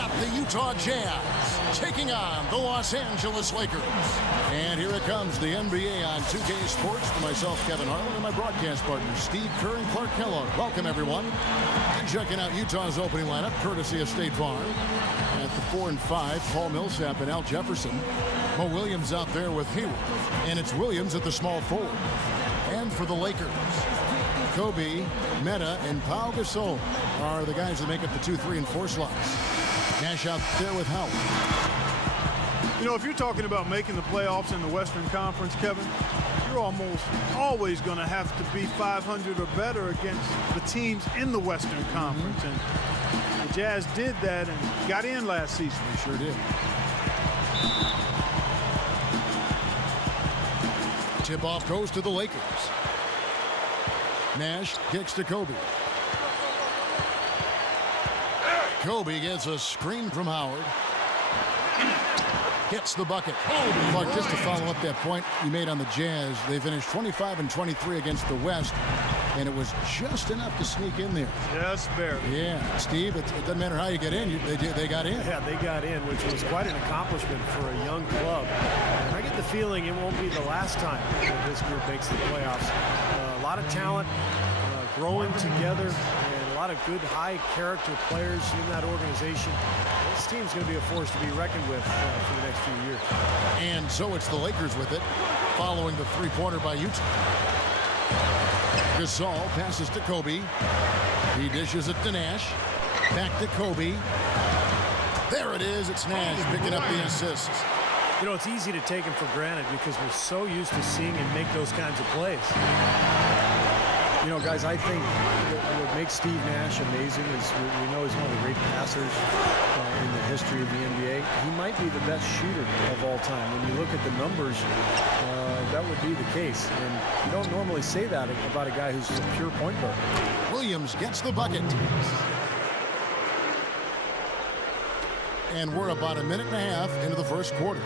got the Utah Jazz taking on the Los Angeles Lakers. And here it comes, the NBA on 2K Sports. For myself, Kevin Harlan, and my broadcast partners, Steve Kerr and Clark Kellogg. Welcome, everyone. And checking out Utah's opening lineup, courtesy of State Farm. At the 4 and 5, Paul Millsap and Al Jefferson. Mo Williams out there with Hayward. And it's Williams at the small forward. And for the Lakers, Kobe, Meta, and Pau Gasol are the guys that make up the 2, 3, and 4 slots. Nash out there with Howard. You know, if you're talking about making the playoffs in the Western Conference, Kevin, you're almost always going to have to be 500 or better against the teams in the Western Conference. And the Jazz did that and got in last season. They sure did. Tip-off goes to the Lakers. Nash kicks to Kobe. Kobe gets a screen from Howard. Gets the bucket. Clark, just to follow up that point you made on the Jazz, they finished 25 and 23 against the West, and it was just enough to sneak in there. Just barely. Yeah, Steve, it doesn't matter how you get in, they got in. Yeah, they got in, which was quite an accomplishment for a young club. And I get the feeling it won't be the last time that this group makes the playoffs. A lot of talent, growing together, and a lot of good high-character players in that organization. This team's going to be a force to be reckoned with for the next few years. And so it's the Lakers with it, following the three-pointer by Utah. Gasol passes to Kobe. He dishes it to Nash. Back to Kobe. There it is. It's Nash picking up the assist. You know, it's easy to take him for granted because we're so used to seeing him make those kinds of plays. You know, guys, I think what makes Steve Nash amazing is we know he's one of the great passers in the history of the NBA. He might be the best shooter of all time. When you look at the numbers, that would be the case. And you don't normally say that about a guy who's a pure point guard. Williams gets the bucket. And we're about a minute and a half into the first quarter.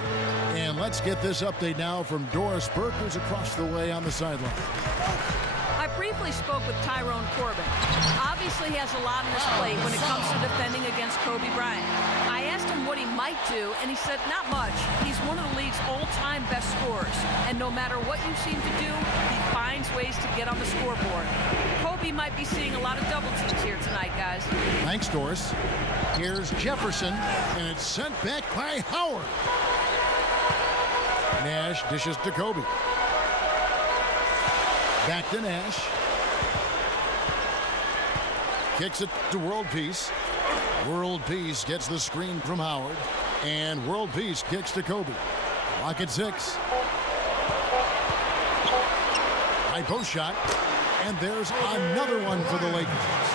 And let's get this update now from Doris Burke, who's across the way on the sideline. I briefly spoke with Tyrone Corbin. Obviously, he has a lot on his plate when it comes to defending against Kobe Bryant. I asked him what he might do, and he said not much. He's one of the league's all-time best scorers, and no matter what you seem to do, he finds ways to get on the scoreboard. Kobe might be seeing a lot of double teams here tonight, guys. Thanks, Doris. Here's Jefferson, and it's sent back by Howard. Nash dishes to Kobe. Back to Nash. Kicks it to World Peace. World Peace gets the screen from Howard. And World Peace kicks to Kobe. Clock at 6. High post shot. And there's another one for the Lakers.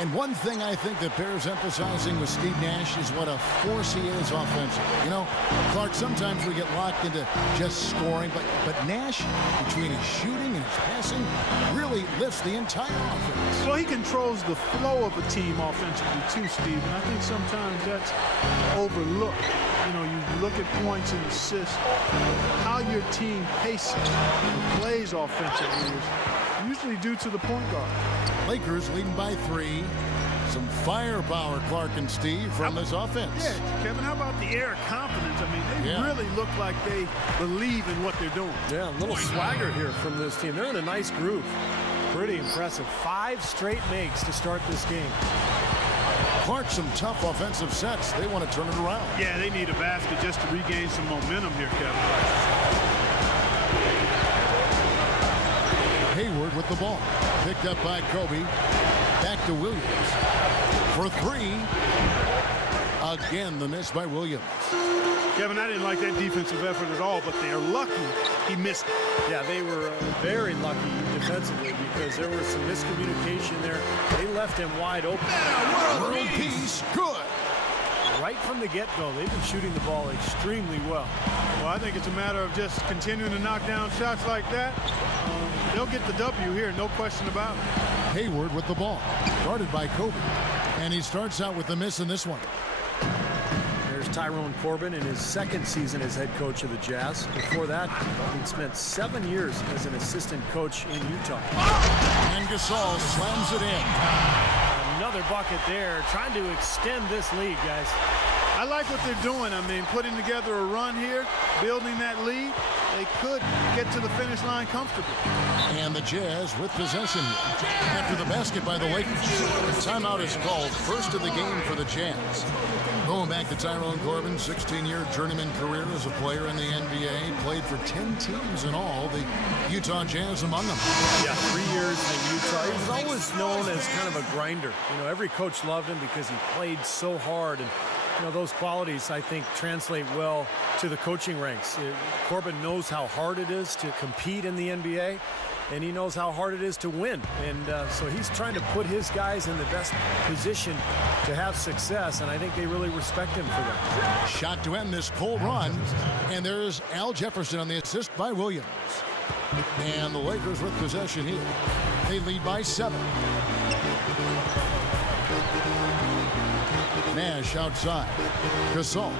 And one thing I think that bears emphasizing with Steve Nash is what a force he is offensively. You know, Clark, sometimes we get locked into just scoring, but Nash, between his shooting and his passing, really lifts the entire offense. Well, he controls the flow of a team offensively too, Steve, and I think sometimes that's overlooked. You know, you look at points and assists, how your team paces and plays offensively is usually due to the point guard. Lakers leading by 3. Some firepower, Clark and Steve, from this offense. Yeah, Kevin, how about the air of confidence? I mean, they really look like they believe in what they're doing. Yeah, a little swagger here from this team. They're in a nice groove. Pretty impressive. 5 straight makes to start this game. Clark, some tough offensive sets. They want to turn it around. Yeah, they need a basket just to regain some momentum here, Kevin. Hayward with the ball. Picked up by Kobe. Back to Williams. For 3. Again, the miss by Williams. Kevin, I didn't like that defensive effort at all, but they're lucky he missed it. Yeah, they were very lucky defensively because there was some miscommunication there. They left him wide open. World Peace, good. Right from the get-go, they've been shooting the ball extremely well. Well, I think it's a matter of just continuing to knock down shots like that. They'll get the W here, no question about it. Hayward with the ball. Guarded by Kobe. And he starts out with the miss in this one. There's Tyrone Corbin in his second season as head coach of the Jazz. Before that, he'd spent 7 years as an assistant coach in Utah. And Gasol slams it in. another bucket there, trying to extend this lead, guys. I like what they're doing. I mean, putting together a run here, building that lead. They could get to the finish line comfortably. And the Jazz with possession after the basket by the Lakers. Timeout is called. First of the game for the Jazz. Going back to Tyrone Corbin, 16-year journeyman career as a player in the NBA. Played for 10 teams in all, the Utah Jazz among them. Yeah, 3 years in Utah. He was always known as kind of a grinder. You know, every coach loved him because he played so hard. And you know, those qualities, I think, translate well to the coaching ranks. Corbin knows how hard it is to compete in the NBA, and he knows how hard it is to win. And so he's trying to put his guys in the best position to have success, and I think they really respect him for that. Shot to end this cold run, and there's Al Jefferson on the assist by Williams. And the Lakers with possession here. They lead by 7. Nash outside. Gasol.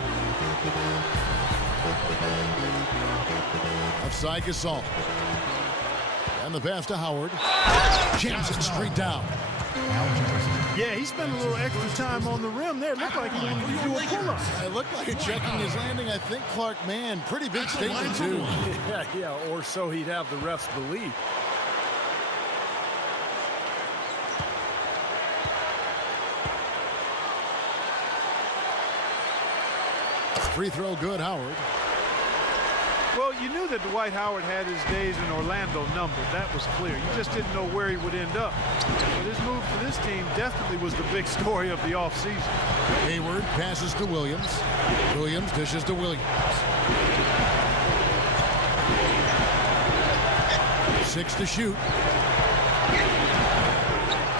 Outside Gasol. And the pass to Howard. Jams it straight down. Yeah, he spent a little extra time on the rim there. It looked like he wanted to do a pull-up. It looked like checking his landing. I think Clark Mann. Pretty big statement, too. Yeah, or so he'd have the refs believe. Free throw good, Howard. Well, you knew that Dwight Howard had his days in Orlando numbered. That was clear. You just didn't know where he would end up. But his move for this team definitely was the big story of the offseason. Hayward passes to Williams. Williams dishes to Williams. 6 to shoot.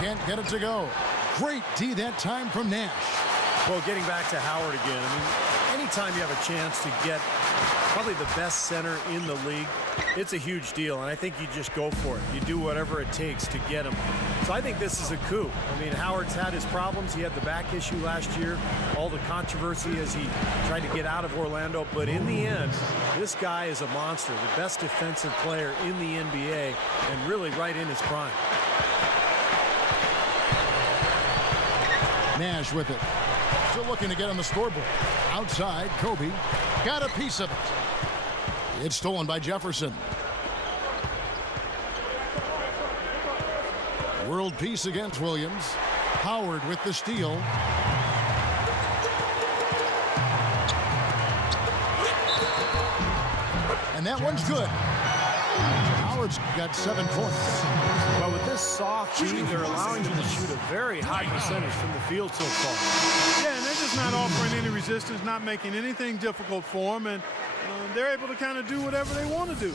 Can't get it to go. Great D that time from Nash. Well, getting back to Howard again, I mean, anytime you have a chance to get probably the best center in the league, it's a huge deal, and I think you just go for it. You do whatever it takes to get him. So I think this is a coup. I mean, Howard's had his problems. He had the back issue last year, all the controversy as he tried to get out of Orlando, but in the end, this guy is a monster, the best defensive player in the NBA, and really right in his prime. Nash with it. Still looking to get on the scoreboard. Outside, Kobe got a piece of it. It's stolen by Jefferson. World peace against Williams. Howard with the steal. And that one's good. Howard's got 7 points. Well, with this soft team, they're allowing him to shoot a very high percentage from the field so far. Yeah, and they're just not offering any resistance, not making anything difficult for them, and they're able to kind of do whatever they want to do.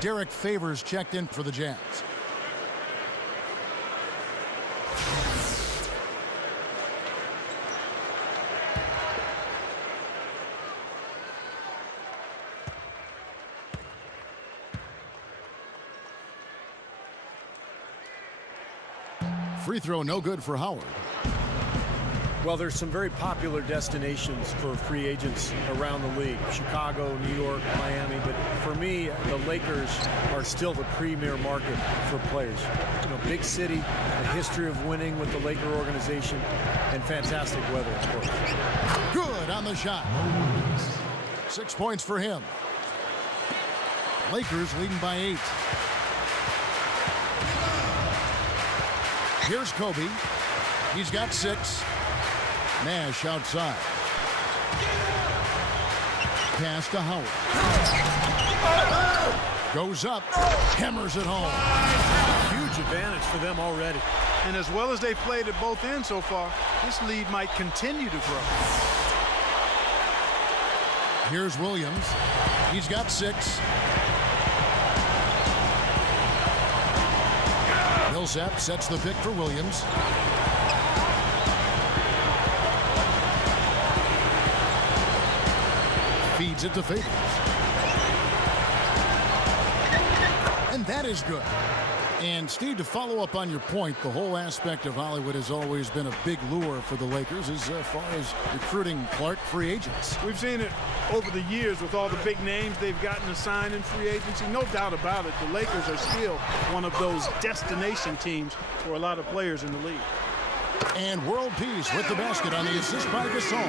Derek Favors checked in for the Jazz. Free throw no good for Howard. Well, there's some very popular destinations for free agents around the league. Chicago, New York, Miami. But for me, the Lakers are still the premier market for players. You know, big city, a history of winning with the Laker organization, and fantastic weather, of course. Good on the shot. 6 points for him. Lakers leading by 8. Here's Kobe. He's got 6. Nash outside. Pass to Howard. Goes up. Hammers it home. Huge advantage for them already. And as well as they've played at both ends so far, this lead might continue to grow. Here's Williams. He's got 6. Millsap sets the pick for Williams. Feeds it to Favors. And that is good. And Steve, to follow up on your point, the whole aspect of Hollywood has always been a big lure for the Lakers as far as recruiting Clark free agents. We've seen it over the years with all the big names they've gotten assigned in free agency. No doubt about it, the Lakers are still one of those destination teams for a lot of players in the league. And World Peace with the basket on the assist by Gasol.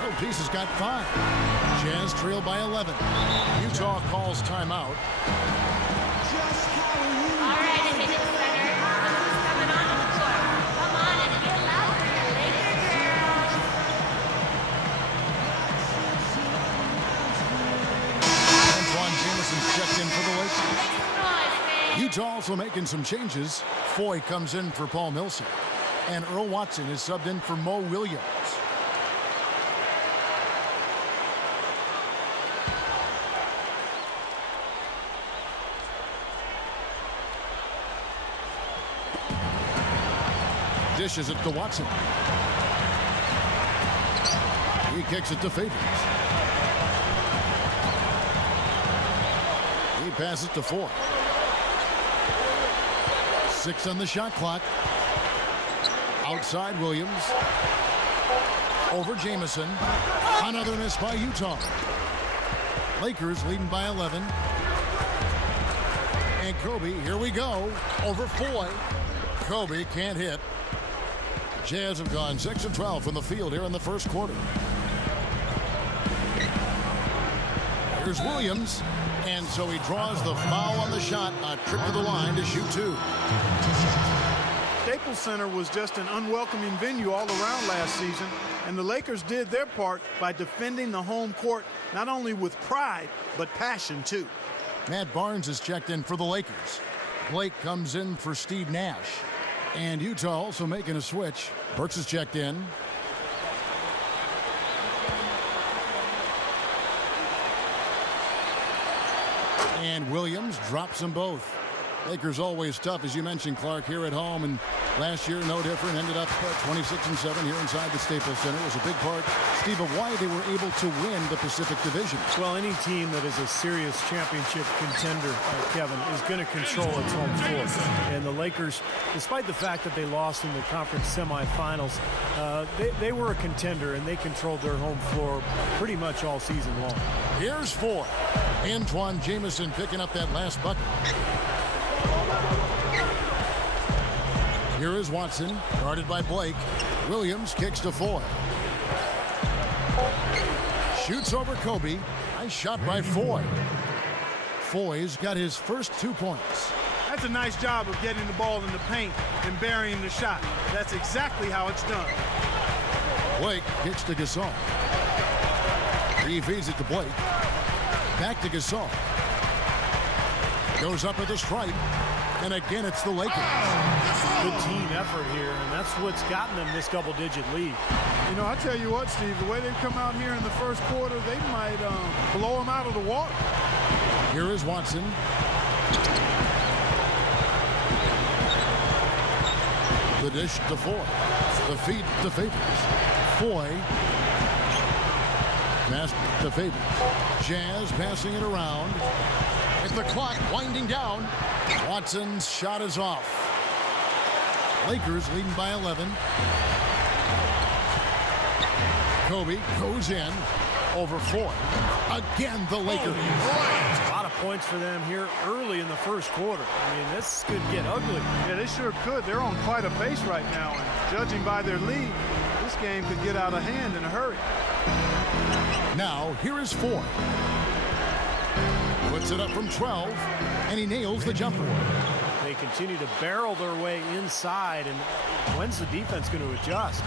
World Peace has got 5. Jazz trail by 11. Utah calls timeout. All right, Center. Who's coming onto the court? Come on and get loud for your Laker girls. Antoine Jameson's checked in for the Lakers. Make some noise, man. Utah also making some changes. Foy comes in for Paul Millsap. And Earl Watson is subbed in for Mo Williams. Dishes it to Watson. He kicks it to Favors. He passes to Foy. 6 on the shot clock. Outside Williams. Over Jamison. Another miss by Utah. Lakers leading by 11. And Kobe, here we go. Over Foy. Kobe can't hit. Jazz have gone 6 of 12 from the field here in the first quarter. Here's Williams. And so he draws the foul on the shot. A trip to the line to shoot 2. Staples Center was just an unwelcoming venue all around last season, and the Lakers did their part by defending the home court not only with pride, but passion too. Matt Barnes is checked in for the Lakers. Blake comes in for Steve Nash. And Utah also making a switch. Burks is checked in. And Williams drops them both. Lakers always tough, as you mentioned, Clark, here at home. And last year, no different. Ended up 26-7 here inside the Staples Center. It was a big part, Steve, of why they were able to win the Pacific Division. Well, any team that is a serious championship contender, Kevin, is going to control its home floor. And the Lakers, despite the fact that they lost in the conference semifinals, they were a contender, and they controlled their home floor pretty much all season long. Here's Foy. Antoine Jamison picking up that last bucket. Here is Watson, guarded by Blake. Williams kicks to Foy. Shoots over Kobe. Nice shot by Foy. Foy's got his first 2 points. That's a nice job of getting the ball in the paint and burying the shot. That's exactly how it's done. Blake kicks to Gasol. He feeds it to Blake. Back to Gasol. Goes up at the stripe. And again, it's the Lakers. Good team effort here, and that's what's gotten them this double-digit lead. You know, I tell you what, Steve, the way they come out here in the first quarter, they might blow them out of the water. Here is Watson. The dish to Foy. The feed to Favors. Foy. Pass to Favors. Jazz passing it around. With the clock winding down. Watson's shot is off. Lakers leading by 11. Kobe goes in over Foy. Again, the Lakers. A lot of points for them here early in the first quarter. I mean, this could get ugly. Yeah, they sure could. They're on quite a pace right now, and judging by their lead, this game could get out of hand in a hurry. Now, here is Foy. Puts it up from 12, and he nails the jumper. They continue to barrel their way inside, and when's the defense going to adjust?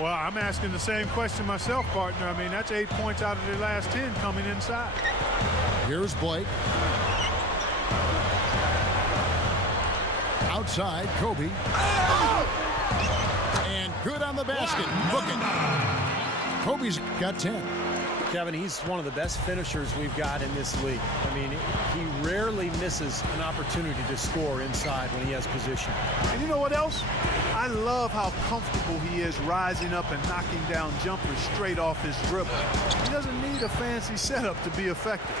Well, I'm asking the same question myself, partner. I mean, that's 8 points out of their last 10 coming inside. Here's Blake. Outside, Kobe. And good on the basket. Booking. Kobe's got 10. Kevin, he's one of the best finishers we've got in this league. I mean, he rarely misses an opportunity to score inside when he has position. And you know what else? I love how comfortable he is rising up and knocking down jumpers straight off his dribble. He doesn't need a fancy setup to be effective.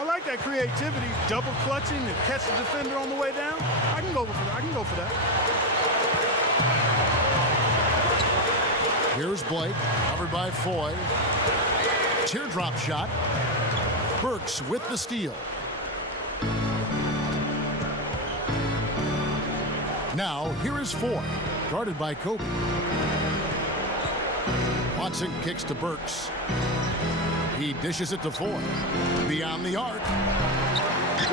I like that creativity, double clutching and catch the defender on the way down. I can go for that. I can go for that. Here's Blake, covered by Foy. Teardrop shot. Burks with the steal. Now, here is Foy. guarded by Kobe. Watson kicks to Burks. He dishes it to Ford. Beyond the arc.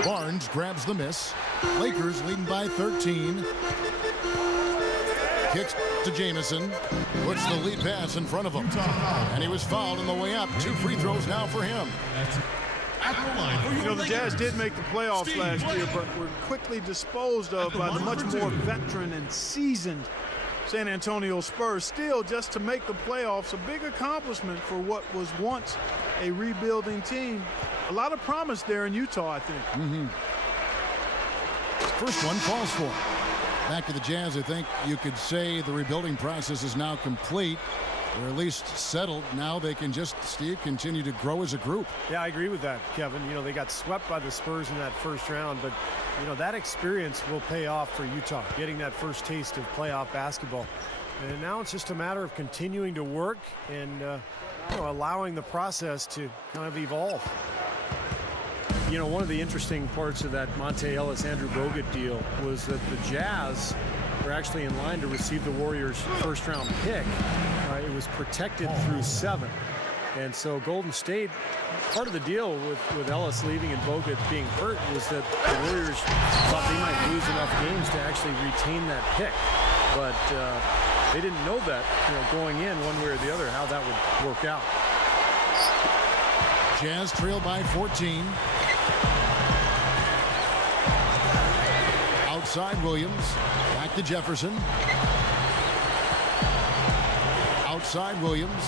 Barnes grabs the miss. Lakers leading by 13. Kicks to Jamison. Puts the lead pass in front of him. And he was fouled on the way up. 2 free throws now for him. You know, the Jazz did make the playoffs last year, but were quickly disposed of by the much more veteran and seasoned San Antonio Spurs. Still, just to make the playoffs, a big accomplishment for what was once a rebuilding team. A lot of promise there in Utah, I think. First one falls for him. Back to the Jazz, I think you could say the rebuilding process is now complete, or at least settled. Now they can just, Steve, continue to grow as a group. Yeah, I agree with that, Kevin. You know, they got swept by the Spurs in that first round, but, you know, that experience will pay off for Utah, getting that first taste of playoff basketball. And now it's just a matter of continuing to work and, you know, allowing the process to kind of evolve. You know, one of the interesting parts of that Monte Ellis, Andrew Bogut deal was that the Jazz were actually in line to receive the Warriors' first-round pick. It was protected through 7. And so Golden State, part of the deal with Ellis leaving and Bogut being hurt was that the Warriors thought they might lose enough games to actually retain that pick. But they didn't know that, you know, going in one way or the other, how that would work out. Jazz trail by 14. Outside Williams. Back to Jefferson. Outside Williams.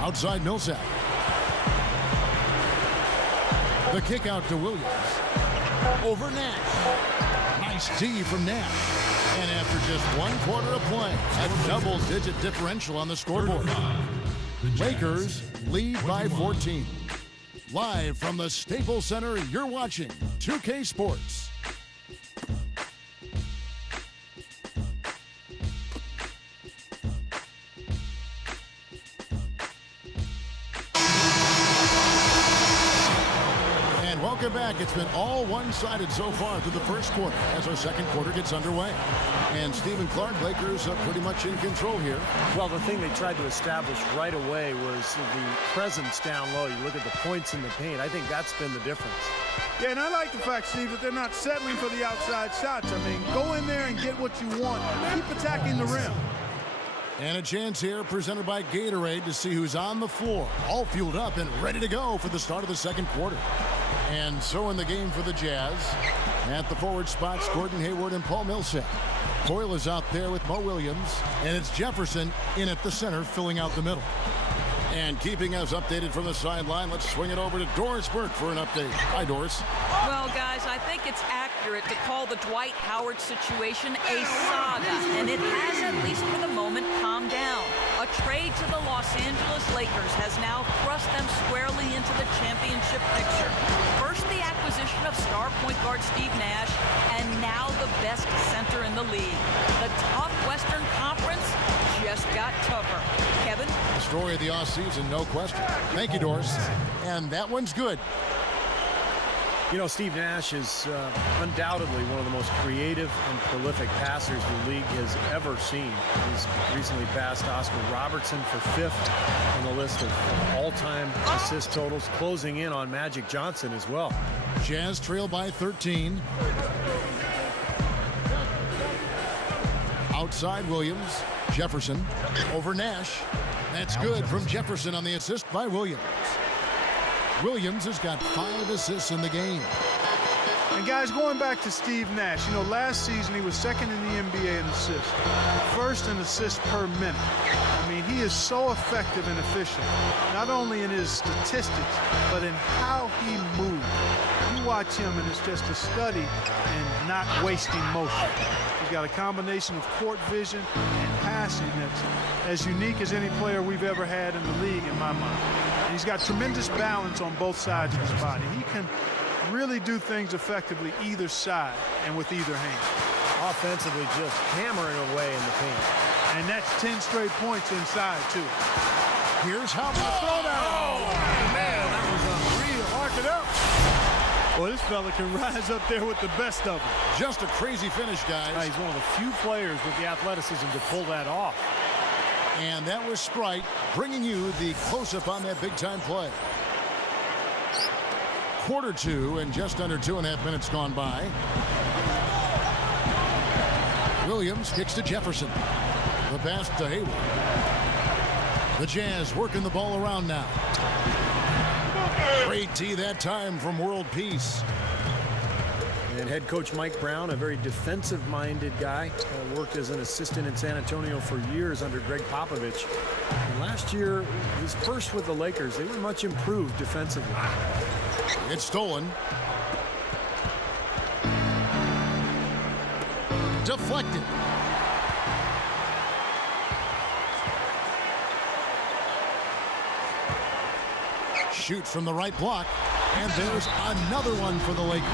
Outside Millsap. The kick out to Williams. Over Nash. Nice D from Nash. And after just 1 quarter of play, a double-digit differential on the scoreboard. Lakers lead by 14. Live from the Staples Center, you're watching 2K Sports. Welcome back. It's been all one-sided so far through the first quarter as our second quarter gets underway. And Stephen Clark, Lakers are pretty much in control here. Well, the thing they tried to establish right away was the presence down low. You look at the points in the paint. I think that's been the difference. Yeah, and I like the fact, Steve, that they're not settling for the outside shots. I mean, go in there and get what you want. Keep attacking the rim. And a chance here presented by Gatorade to see who's on the floor. All fueled up and ready to go for the start of the second quarter. And so in the game for the Jazz, at the forward spots, Gordon Hayward and Paul Millsap. Boyle is out there with Mo Williams, and it's Jefferson in at the center, filling out the middle. And keeping us updated from the sideline, let's swing it over to Doris Burke for an update. Hi, Doris. Well, guys, I think it's accurate to call the Dwight Howard situation a saga, and it has, at least for the moment, calmed down. A trade to the Los Angeles Lakers has now thrust them squarely into the championship picture. First, the acquisition of star point guard Steve Nash, and now the best center in the league. The tough Western Conference just got tougher. Kevin? The story of the offseason, no question. Thank you, Doris. And that one's good. You know, Steve Nash is undoubtedly one of the most creative and prolific passers the league has ever seen. He's recently passed Oscar Robertson for 5th on the list of all-time assist totals, closing in on Magic Johnson as well. Jazz trail by 13. Outside Williams. Jefferson over Nash. That's good from Jefferson on the assist by Williams. Williams has got 5 assists in the game. And guys, going back to Steve Nash, you know, last season he was second in the NBA in assists, first in assists per minute. I mean, he is so effective and efficient, not only in his statistics, but in how he moves. You watch him and it's just a study in not wasting motion. He's got a combination of court vision and passing that's as unique as any player we've ever had in the league, in my mind. And he's got tremendous balance on both sides of his body. He can really do things effectively either side and with either hand. Offensively, just hammering away in the paint. And that's 10 straight points inside, too. Here's how the throwdown. Oh, man, that was unreal. Mark it up. Well, this fella can rise up there with the best of them. Just a crazy finish, guys. He's one of the few players with the athleticism to pull that off. And that was Sprite bringing you the close-up on that big-time play. Quarter two and just under 2.5 minutes gone by. Williams kicks to Jefferson. The pass to Hayward. The Jazz working the ball around now. Great tee that time from World Peace. And head coach Mike Brown, a very defensive-minded guy, worked as an assistant in San Antonio for years under Greg Popovich. And last year, his first with the Lakers, they were much improved defensively. It's stolen. Deflected. Shoot from the right block, and there's another one for the Lakers.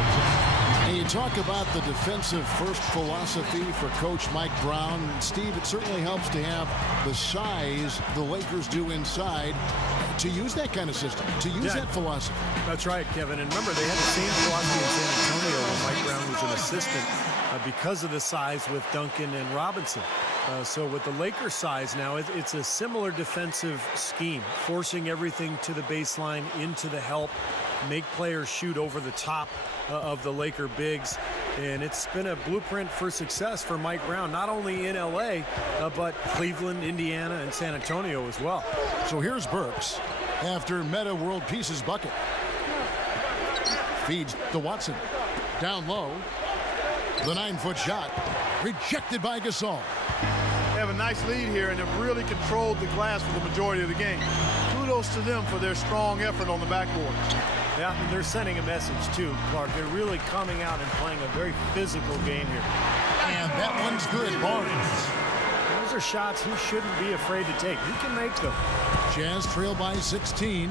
And you talk about the defensive first philosophy for Coach Mike Brown. Steve, it certainly helps to have the size the Lakers do inside to use that kind of system, to use that philosophy. That's right, Kevin. And remember, they had the same philosophy in San Antonio when Mike Brown was an assistant because of the size with Duncan and Robinson. So with the Lakers size now, it's a similar defensive scheme, forcing everything to the baseline, into the help, make players shoot over the top of the Laker bigs. And it's been a blueprint for success for Mike Brown, not only in L.A., but Cleveland, Indiana, and San Antonio as well. So here's Burks after Meta World Peace's bucket. Feeds to Watson. Down low. The 9-foot shot rejected by Gasol. They have a nice lead here and have really controlled the glass for the majority of the game. Kudos to them for their strong effort on the backboard. Yeah, and they're sending a message too, Clark. They're really coming out and playing a very physical game here. And that one's good, Barnes. Those are shots he shouldn't be afraid to take. He can make them. Jazz trail by 16.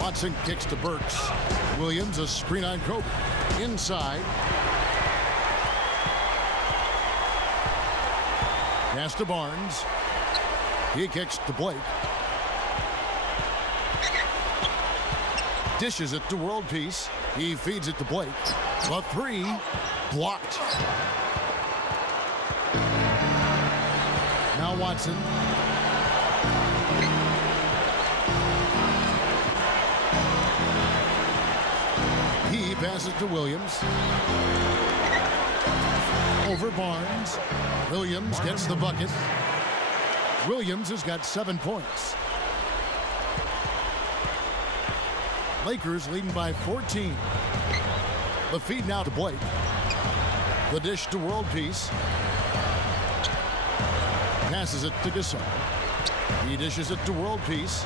Watson kicks to Burks. Williams, a screen on Kobe. Inside. Pass to Barnes. He kicks to Blake. Dishes it to World Peace. He feeds it to Blake. The three blocked. Now Watson. He passes to Williams. Over Barnes. Williams gets the bucket. Williams has got 7 points. Lakers leading by 14. The feed now to Blake. The dish to World Peace. Passes it to Gasol. He dishes it to World Peace.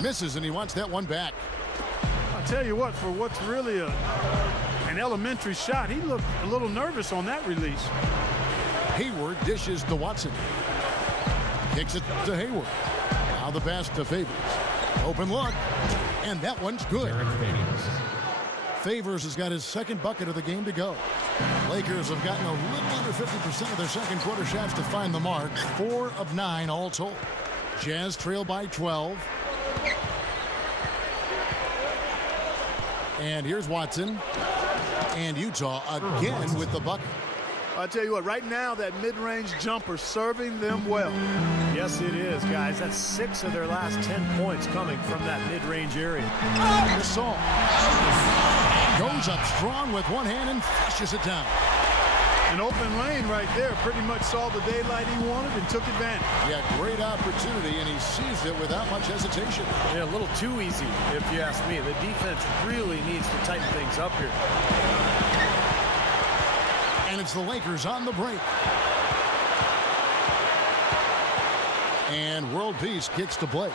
Misses, and he wants that one back. I'll tell you what, for what's really an elementary shot, he looked a little nervous on that release. Hayward dishes to Watson. Kicks it to Hayward. Now the pass to Favors. Open look. And that one's good. Favors has got his second bucket of the game to go. Lakers have gotten a little under 50% of their second quarter shots to find the mark. 4 of 9 all told. Jazz trail by 12. And here's Watson. And Utah again with the bucket. I'll tell you what, right now that mid-range jumper serving them well. Yes, it is, guys. That's 6 of their last 10 points coming from that mid-range area. Gasol goes up strong with one hand and flushes it down. An open lane right there. Pretty much saw the daylight he wanted and took advantage. Yeah, great opportunity, and he seized it without much hesitation. Yeah, a little too easy, if you ask me. The defense really needs to tighten things up here. And it's the Lakers on the break. And World Peace kicks to Blake.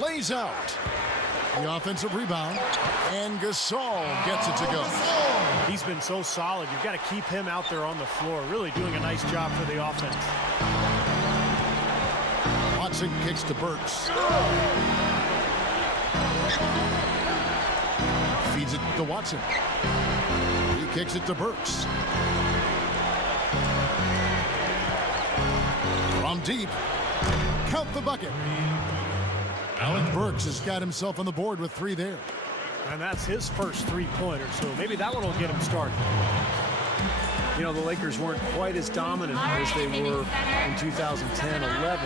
Lays out. The offensive rebound. And Gasol gets it to go. He's been so solid. You've got to keep him out there on the floor. Really doing a nice job for the offense. Watson kicks to Burks. feeds it to Watson. He kicks it to Burks. From deep, count the bucket. Burks has got himself on the board with 3 there. And that's his first three-pointer, so maybe that one will get him started. You know, the Lakers weren't quite as dominant as they were in 2010-11,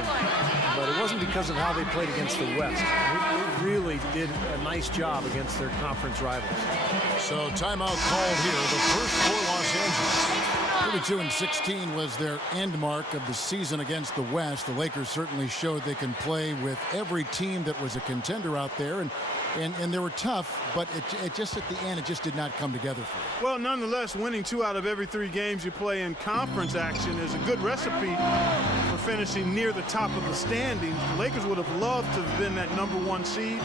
but it wasn't because of how they played against the West. They really did a nice job against their conference rivals. So timeout called here, the first for Los Angeles. 32-16 was their end mark of the season against the West. The Lakers certainly showed they can play with every team that was a contender out there, and they were tough, but it just at the end, it just did not come together for them. Well, nonetheless, winning 2 out of every 3 games you play in conference action is a good recipe for finishing near the top of the standings. The Lakers would have loved to have been that #1 seed,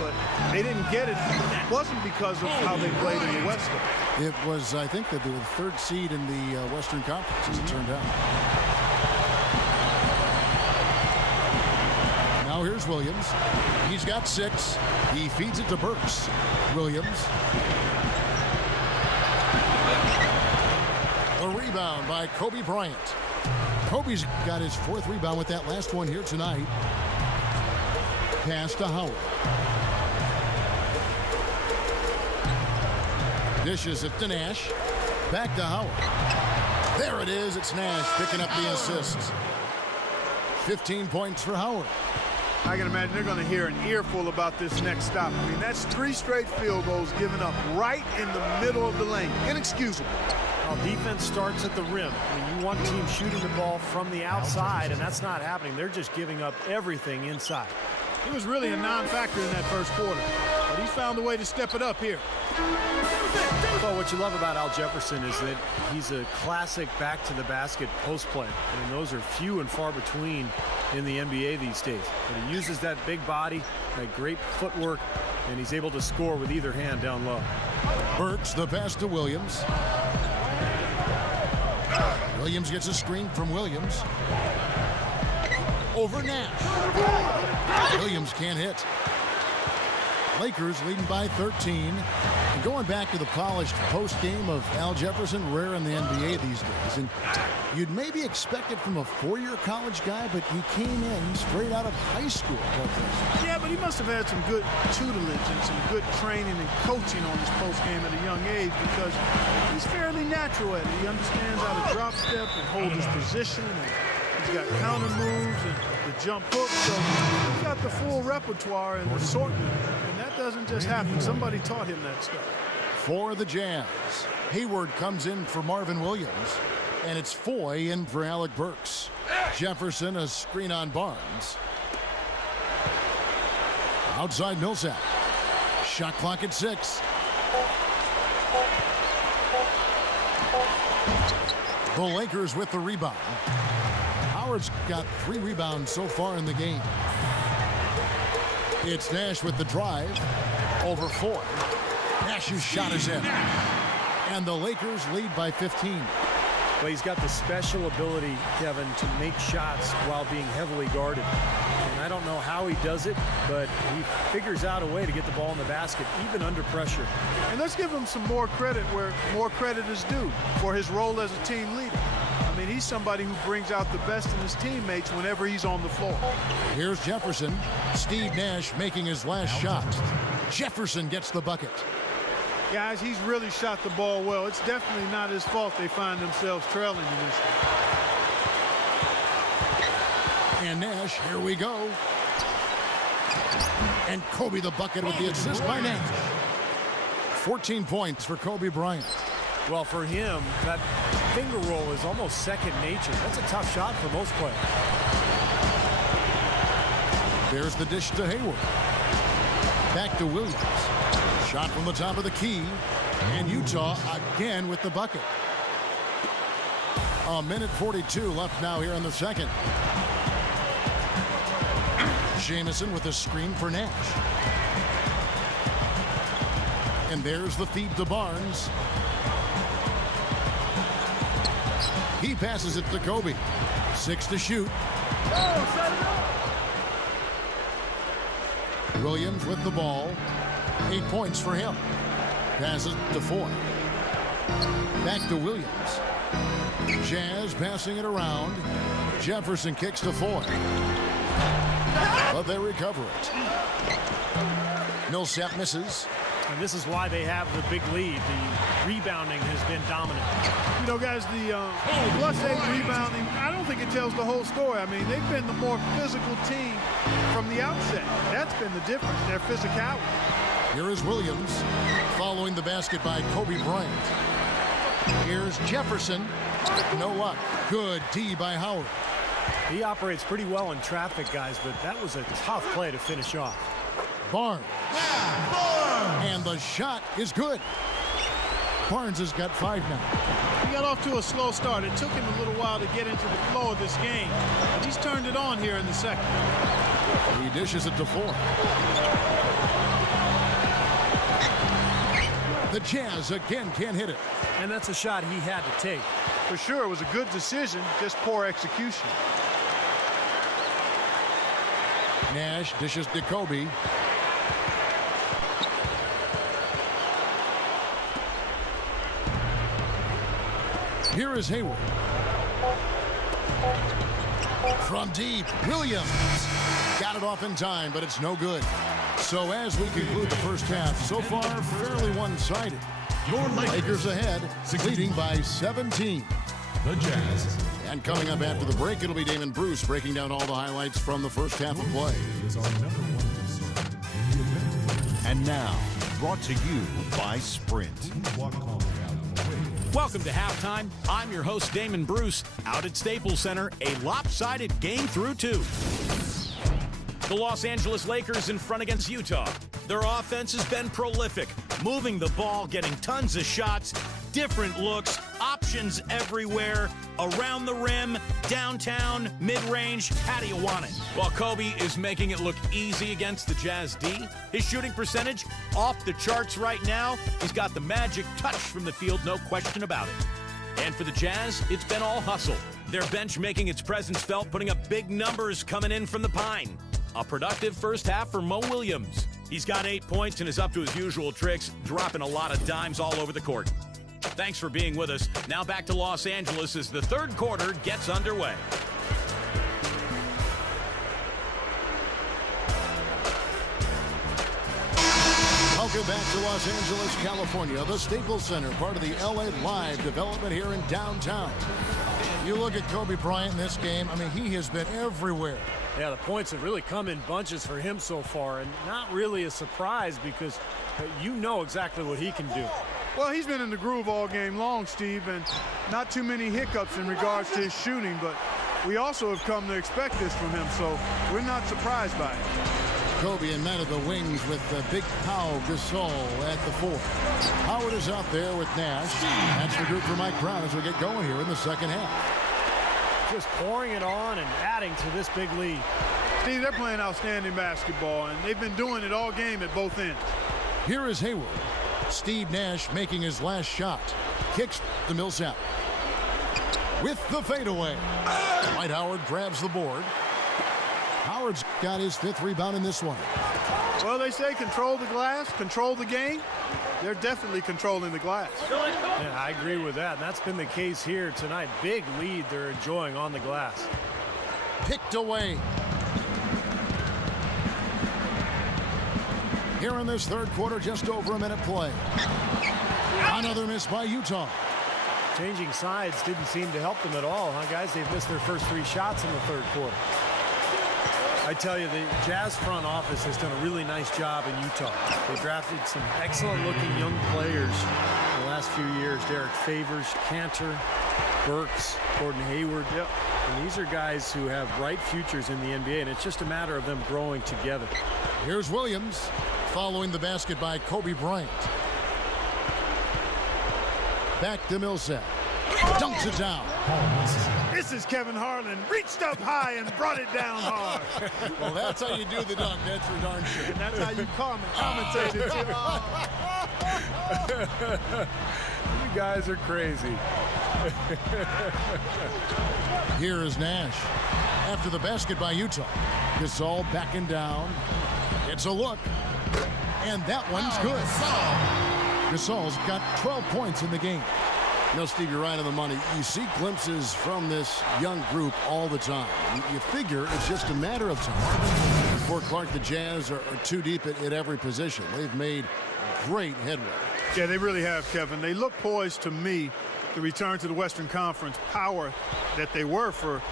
but they didn't get it. It wasn't because of how they played in the West. It was, I think, the 3rd seed in the Western Conference, as it turned out. Now here's Williams. He's got 6. He feeds it to Burks. Williams. A rebound by Kobe Bryant. Kobe's got his 4th rebound with that last one here tonight. Pass to Howard. Dishes it to Nash. Back to Howard. There it is. It's Nash picking up the assist. 15 points for Howard. I can imagine they're going to hear an earful about this next stop. I mean, that's 3 straight field goals given up right in the middle of the lane. Inexcusable. Well, defense starts at the rim. I mean, you want teams shooting the ball from the outside, and that's not happening. They're just giving up everything inside. He was really a non-factor in that first quarter, but he found a way to step it up here. Well, what you love about Al Jefferson is that he's a classic back-to-the-basket post play. I mean, those are few and far between in the NBA these days. But he uses that big body, that great footwork, and he's able to score with either hand down low. Burks, the pass to Williams. Williams gets a screen from Williams. Over Nash. Williams can't hit. Lakers leading by 13. And going back to the polished post game of Al Jefferson, rare in the NBA these days. And you'd maybe expect it from a 4-year college guy, but he came in straight out of high school. Yeah, but he must have had some good tutelage and some good training and coaching on his post game at a young age, because he's fairly natural at it. He understands how to drop step and hold his position. And he's got counter moves and the jump hook. So he's got the full repertoire and assortment. And that doesn't just happen. Somebody taught him that stuff. For the Jazz, Hayward comes in for Marvin Williams, and it's Foy in for Alec Burks. Jefferson, a screen on Barnes. Outside Millsap. Shot clock at 6. The Lakers with the rebound. Howard's got 3 rebounds so far in the game. It's Nash with the drive. Over 4. Nash's shot is in. And the Lakers lead by 15. Well, he's got the special ability, Kevin, to make shots while being heavily guarded. And I don't know how he does it, but he figures out a way to get the ball in the basket, even under pressure. And let's give him some more credit where more credit is due for his role as a team leader. I mean, he's somebody who brings out the best in his teammates whenever he's on the floor. Here's Jefferson. Steve Nash making his last shot. Jefferson gets the bucket. Guys, he's really shot the ball well. It's definitely not his fault they find themselves trailing in this one. And Nash, here we go. And Kobe the bucket with the assist by Nash. 14 points for Kobe Bryant. Well, for him, that finger roll is almost second nature. That's a tough shot for most players. There's the dish to Hayward. Back to Williams. Shot from the top of the key. And Utah again with the bucket. A minute 42 left now here in the second. Jamison with a screen for Nash. And there's the feed to Barnes. He passes it to Kobe. 6 to shoot. Williams with the ball. 8 points for him. Passes to Foy. Back to Williams. Jazz passing it around. Jefferson kicks to Foy. But they recover it. Millsap misses. And this is why they have the big lead. The rebounding has been dominant. You know, guys, the +8 rebounding, I don't think it tells the whole story. I mean, they've been the more physical team from the outset. That's been the difference, their physicality. Here is Williams following the basket by Kobe Bryant. Here's Jefferson. No luck. Good D by Howard. He operates pretty well in traffic, guys, but that was a tough play to finish off. Barnes. And the shot is good. Barnes has got 5 now. He got off to a slow start. It took him a little while to get into the flow of this game. But he's turned it on here in the second. He dishes it to Foy. The Jazz again can't hit it. And that's a shot he had to take. For sure, it was a good decision, just poor execution. Nash dishes to Kobe. Here is Hayward. From deep, Williams. Got it off in time, but it's no good. So as we conclude the first half, so far fairly one-sided. Your Lakers ahead, leading by 17. The Jazz. And coming up after the break, it'll be Damon Bruce breaking down all the highlights from the first half of play. Is our number one concern in the event. And now, brought to you by Sprint. Walk calmly out of the way. Welcome to halftime. I'm your host, Damon Bruce. Out at Staples Center, a lopsided game through 2. The Los Angeles Lakers in front against Utah. Their offense has been prolific, moving the ball, getting tons of shots, different looks, options everywhere, around the rim, downtown, mid-range. How do you want it? While Kobe is making it look easy against the Jazz D, his shooting percentage off the charts right now. He's got the magic touch from the field, no question about it. And for the Jazz, it's been all hustle. Their bench making its presence felt, putting up big numbers coming in from the Pine. A productive first half for Mo Williams. He's got 8 points and is up to his usual tricks, dropping a lot of dimes all over the court. Thanks for being with us. Now back to Los Angeles as the third quarter gets underway. Welcome back to Los Angeles, California, the Staples Center, part of the LA Live development here in downtown. You look at Kobe Bryant in this game, I mean, he has been everywhere. Yeah, the points have really come in bunches for him so far, and not really a surprise because you know exactly what he can do. Well, he's been in the groove all game long, Steve, and not too many hiccups in regards to his shooting, but we also have come to expect this from him, so we're not surprised by it. Kobe and men of the wings with Big Pau Gasol at the 4. Howard is out there with Nash. That's the group for Mike Brown as we get going here in the second half. Just pouring it on and adding to this big lead. Steve, they're playing outstanding basketball, and they've been doing it all game at both ends. Here is Hayward. Steve Nash making his last shot. Kicks to Millsap. With the fadeaway. Dwight Howard grabs the board. Howard's got his 5th rebound in this one. Well, they say control the glass, control the game. They're definitely controlling the glass. Yeah, I agree with that. And that's been the case here tonight. Big lead they're enjoying on the glass. Picked away. Here in this third quarter, just over a minute play. Another miss by Utah. Changing sides didn't seem to help them at all, huh, guys? They've missed their first 3 shots in the third quarter. I tell you, the Jazz front office has done a really nice job in Utah. They drafted some excellent-looking young players in the last few years. Derek Favors, Cantor, Burks, Gordon Hayward. Yep. And these are guys who have bright futures in the NBA, and it's just a matter of them growing together. Here's Williams following the basket by Kobe Bryant. Back to Millsap. Dunks it down. This is Kevin Harlan. Reached up high and brought it down hard. Well, that's how you do the dunk. That's for darn sure. And that's how you commentate it, too. You guys are crazy. Here is Nash. After the basket by Utah. Gasol backing down. It's a look. And that one's good. Gasol's got 12 points in the game. You know, Steve, you're right on the money. You see glimpses from this young group all the time. You figure it's just a matter of time before Clark, the Jazz are too deep at every position. They've made great headway. Yeah, they really have, Kevin. They look poised to me to return to the Western Conference power that they were for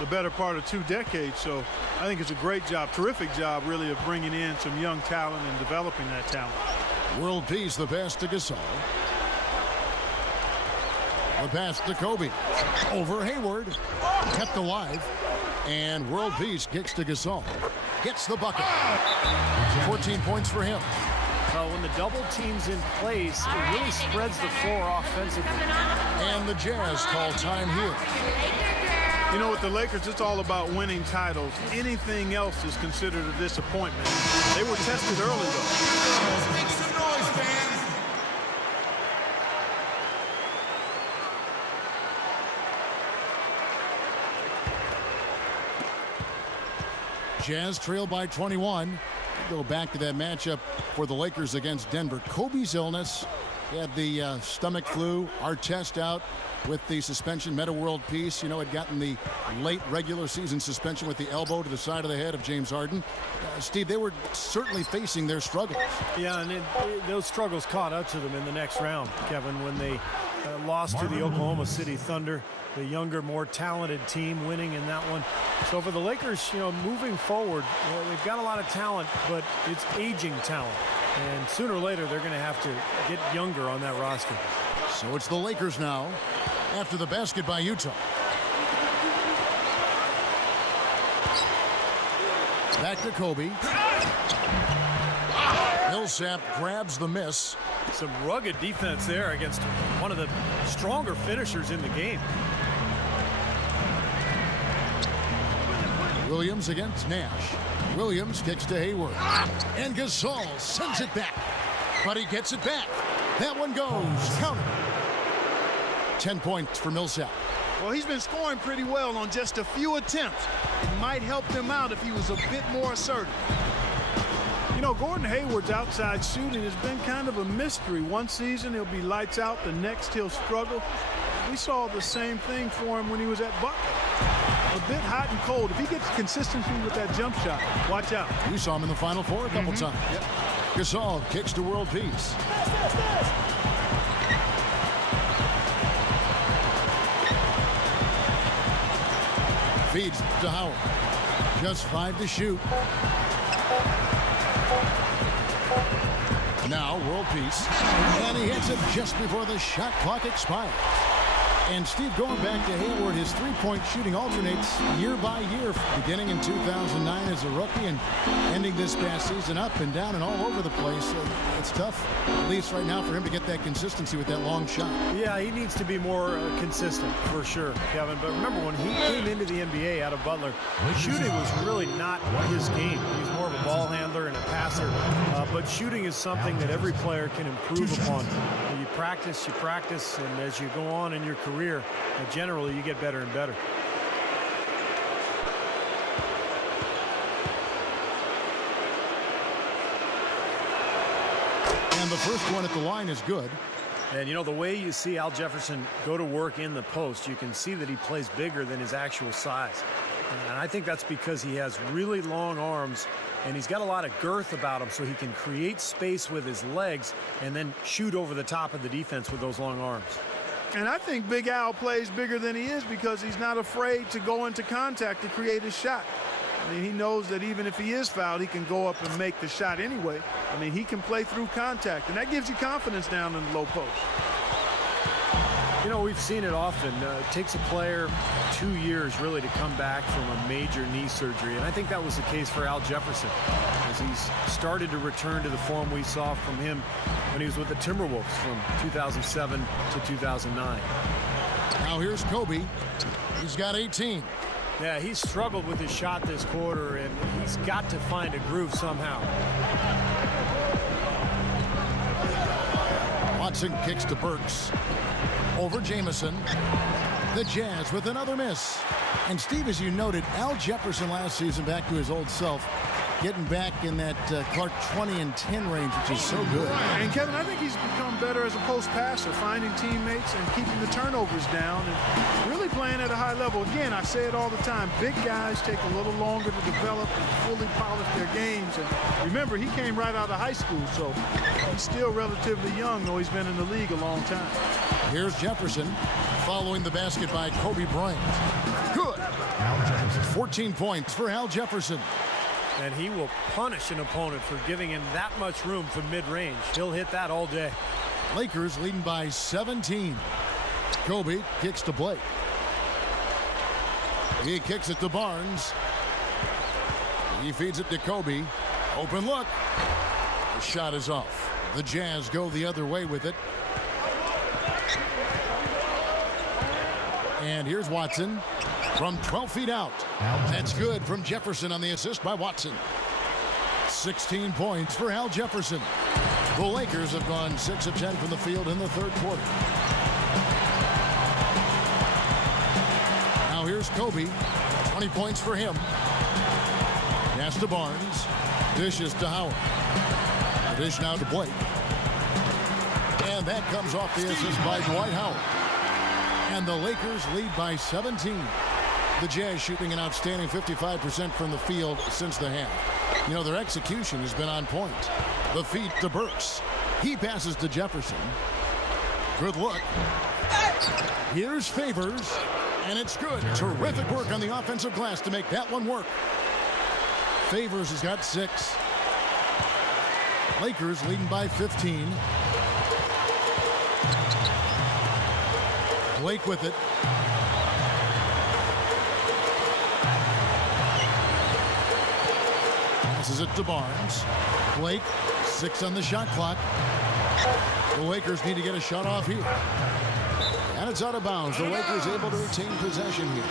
the better part of 2 decades. So I think it's a great job, terrific job, really, of bringing in some young talent and developing that talent. World Peace, the pass to Gasol. The pass to Kobe. Over Hayward. Kept alive. And World Peace kicks to Gasol. Gets the bucket. 14 points for him. Well, when the double team's in place, it really spreads the floor offensively. And the Jazz call time here. You know, with the Lakers, it's all about winning titles. Anything else is considered a disappointment. They were tested early, though. Make some noise, fans. Jazz trail by 21. Go back to that matchup for the Lakers against Denver. Kobe's illness. He had the stomach flu. Artest out with the suspension. Meta World Peace. You know, had gotten the late regular season suspension with the elbow to the side of the head of James Harden. Steve, they were certainly facing their struggles. Yeah, and those struggles caught up to them in the next round, Kevin, when they lost to the Oklahoma City Thunder. The younger, more talented team winning in that one. So for the Lakers, you know, moving forward, they've got a lot of talent, but it's aging talent. And sooner or later, they're going to have to get younger on that roster. So it's the Lakers now after the basket by Utah. Back to Kobe. Millsap grabs the miss. Some rugged defense there against one of the stronger finishers in the game. Williams against Nash. Williams kicks to Hayward. And Gasol sends it back. But he gets it back. That one goes. Counter. 10 points for Millsap. Well, he's been scoring pretty well on just a few attempts. It might help them out if he was a bit more assertive. You know, Gordon Hayward's outside shooting has been kind of a mystery. One season he'll be lights out, the next he'll struggle. We saw the same thing for him when he was at Butler. A bit hot and cold. If he gets consistency with that jump shot, watch out. We saw him in the Final Four a couple times. Yep. Gasol kicks to World Peace. Feeds to Howard. Just 5 to shoot. Now World Peace. And he hits it just before the shot clock expires. And Steve, going back to Hayward, his three-point shooting alternates year by year, beginning in 2009 as a rookie and ending this past season up and down and all over the place. It's tough, at least right now, for him to get that consistency with that long shot. Yeah, he needs to be more consistent, for sure, Kevin. But remember, when he came into the NBA out of Butler, shooting was really not his game. He's more of a ball handler and a passer. But shooting is something that every player can improve upon. You practice, and as you go on in your career, generally you get better and better. And the first one at the line is good. And you know, the way you see Al Jefferson go to work in the post, you can see that he plays bigger than his actual size. And I think that's because he has really long arms and he's got a lot of girth about him, so he can create space with his legs and then shoot over the top of the defense with those long arms. And I think Big Al plays bigger than he is because he's not afraid to go into contact to create a shot. I mean, he knows that even if he is fouled, he can go up and make the shot anyway. I mean, he can play through contact, and that gives you confidence down in the low post. You know, we've seen it often. It takes a player 2 years really to come back from a major knee surgery, and I think that was the case for Al Jefferson as he's started to return to the form we saw from him when he was with the Timberwolves from 2007 to 2009. Now here's Kobe. He's got 18. Yeah, he's struggled with his shot this quarter, and he's got to find a groove somehow. Watson kicks to Burks. Over Jamison. The Jazz with another miss. And Steve, as you noted, Al Jefferson last season, back to his old self, getting back in that Clark 20 and 10 range, which is so good. And Kevin, I think he's become better as a post passer, finding teammates and keeping the turnovers down and really playing at a high level. Again, I say it all the time, big guys take a little longer to develop and fully polish their games. And remember, he came right out of high school, so he's still relatively young, though he's been in the league a long time. Here's Jefferson following the basket by Kobe Bryant. Good. 14 points for Al Jefferson. And he will punish an opponent for giving him that much room from mid-range. He'll hit that all day. Lakers leading by 17. Kobe kicks to Blake. He kicks it to Barnes. He feeds it to Kobe. Open look. The shot is off. The Jazz go the other way with it. And here's Watson from 12 feet out. That's good from Jefferson on the assist by Watson. 16 points for Al Jefferson. The Lakers have gone 6 of 10 from the field in the third quarter. Now here's Kobe. 20 points for him. Pass to Barnes. Dishes to Howard. A dish now to Blake. And that comes off the assist by Dwight Howard. And the Lakers lead by 17. The Jazz shooting an outstanding 55% from the field since the half. You know, their execution has been on point. The feed to Burks. He passes to Jefferson. Good look. Here's Favors. And it's good. Terrific work on the offensive glass to make that one work. Favors has got 6. Lakers leading by 15. Blake with it. Passes it to Barnes. Blake, 6 on the shot clock. The Lakers need to get a shot off here. And it's out of bounds. The Lakers able to retain possession here.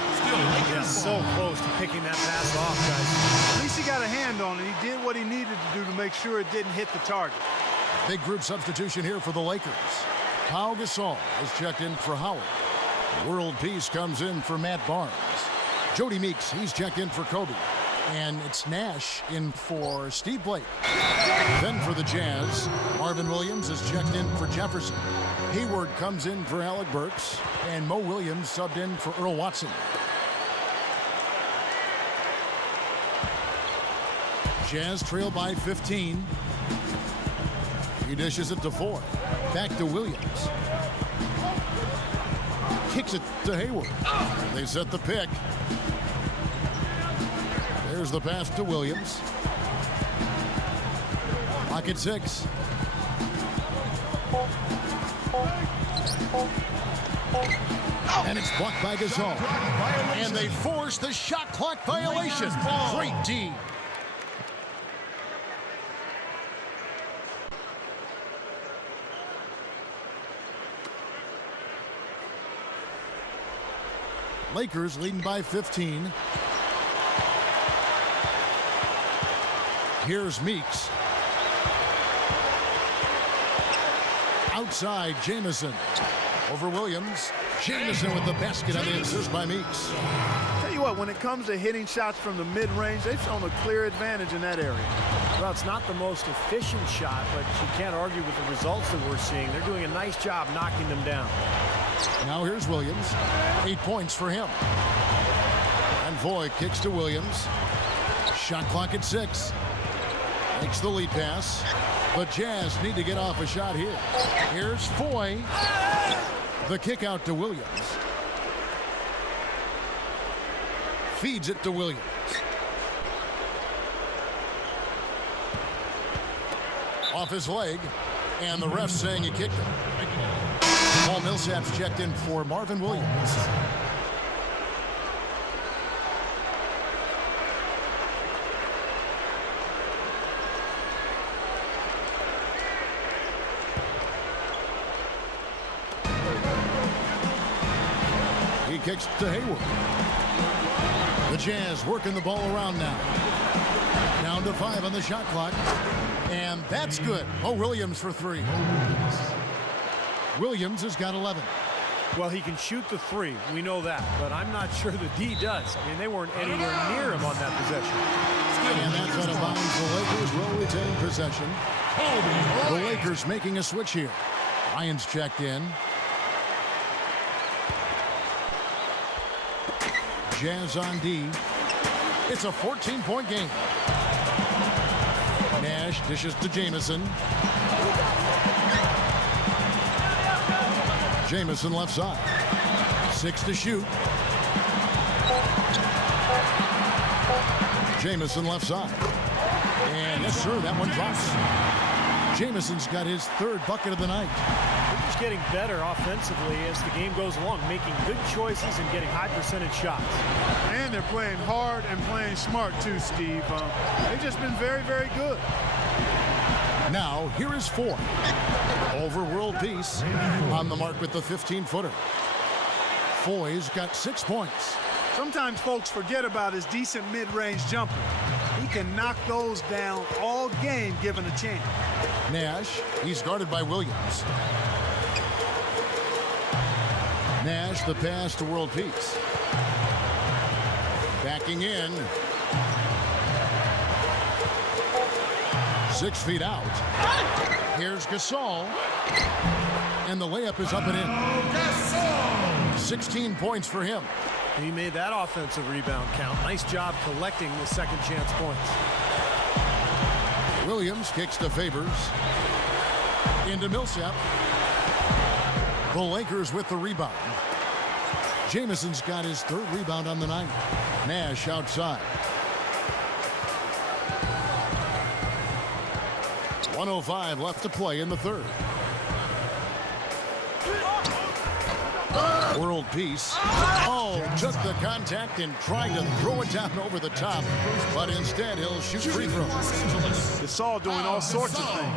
Yeah, so close to picking that pass off, guys. At least he got a hand on it. He did what he needed to do to make sure it didn't hit the target. Big group substitution here for the Lakers. Pau Gasol is checked in for Howard. World Peace comes in for Matt Barnes. Jody Meeks, he's checked in for Kobe. And it's Nash in for Steve Blake. Then for the Jazz, Marvin Williams is checked in for Jefferson. Hayward comes in for Alec Burks. And Mo Williams subbed in for Earl Watson. Jazz trail by 15. He dishes it to Ford. Back to Williams. Kicks it to Hayward. They set the pick. There's the pass to Williams. Pocket 6. And it's blocked by Gasol. And they force the shot clock violation. Great D. Lakers leading by 15. Here's Meeks. Outside, Jamison. Over Williams. Jamison with the basket on the assist by Meeks. Tell you what, when it comes to hitting shots from the mid-range, they've shown a clear advantage in that area. Well, it's not the most efficient shot, but you can't argue with the results that we're seeing. They're doing a nice job knocking them down. Now here's Williams. 8 points for him. And Foy kicks to Williams. Shot clock at 6. Makes the lead pass. The Jazz need to get off a shot here. Here's Foy. The kick out to Williams. Feeds it to Williams. Off his leg. And the ref saying he kicked him. Paul Millsap's checked in for Marvin Williams. He kicks to Hayward. The Jazz working the ball around now. Down to 5 on the shot clock. And that's good. Mo Williams for 3. Williams has got 11. Well, he can shoot the three. We know that. But I'm not sure the D does. I mean, they weren't anywhere near him on that possession. And that's out of bounds. The Lakers will retain possession. The Lakers making a switch here. Ryan's checked in. Jazz on D. It's a 14-point game. Nash dishes to Jamison. Jamison left side. 6 to shoot. Jamison left side. And yes, sir, that one drops. Jamison's got his third bucket of the night. They're just getting better offensively as the game goes along, making good choices and getting high percentage shots. And they're playing hard and playing smart too, Steve. They've just been very, very good. Now, here is 4. Over world peace on the mark with the 15-footer. Foy's got 6 points. Sometimes folks forget about his decent mid-range jumper. He can knock those down all game given a chance. Nash, he's guarded by Williams. Nash, the pass to world peace. Backing in. 6 feet out. Here's Gasol. And the layup is up and in. 16 points for him. He made that offensive rebound count. Nice job collecting the second chance points. Williams kicks to Favors. Into Millsap. The Lakers with the rebound. Jamison's got his third rebound on the night. Nash outside. 1:05 left to play in the third. World peace. Oh, took the contact and tried to throw it down over the top, but instead he'll shoot free throws. Gasol doing all sorts of things.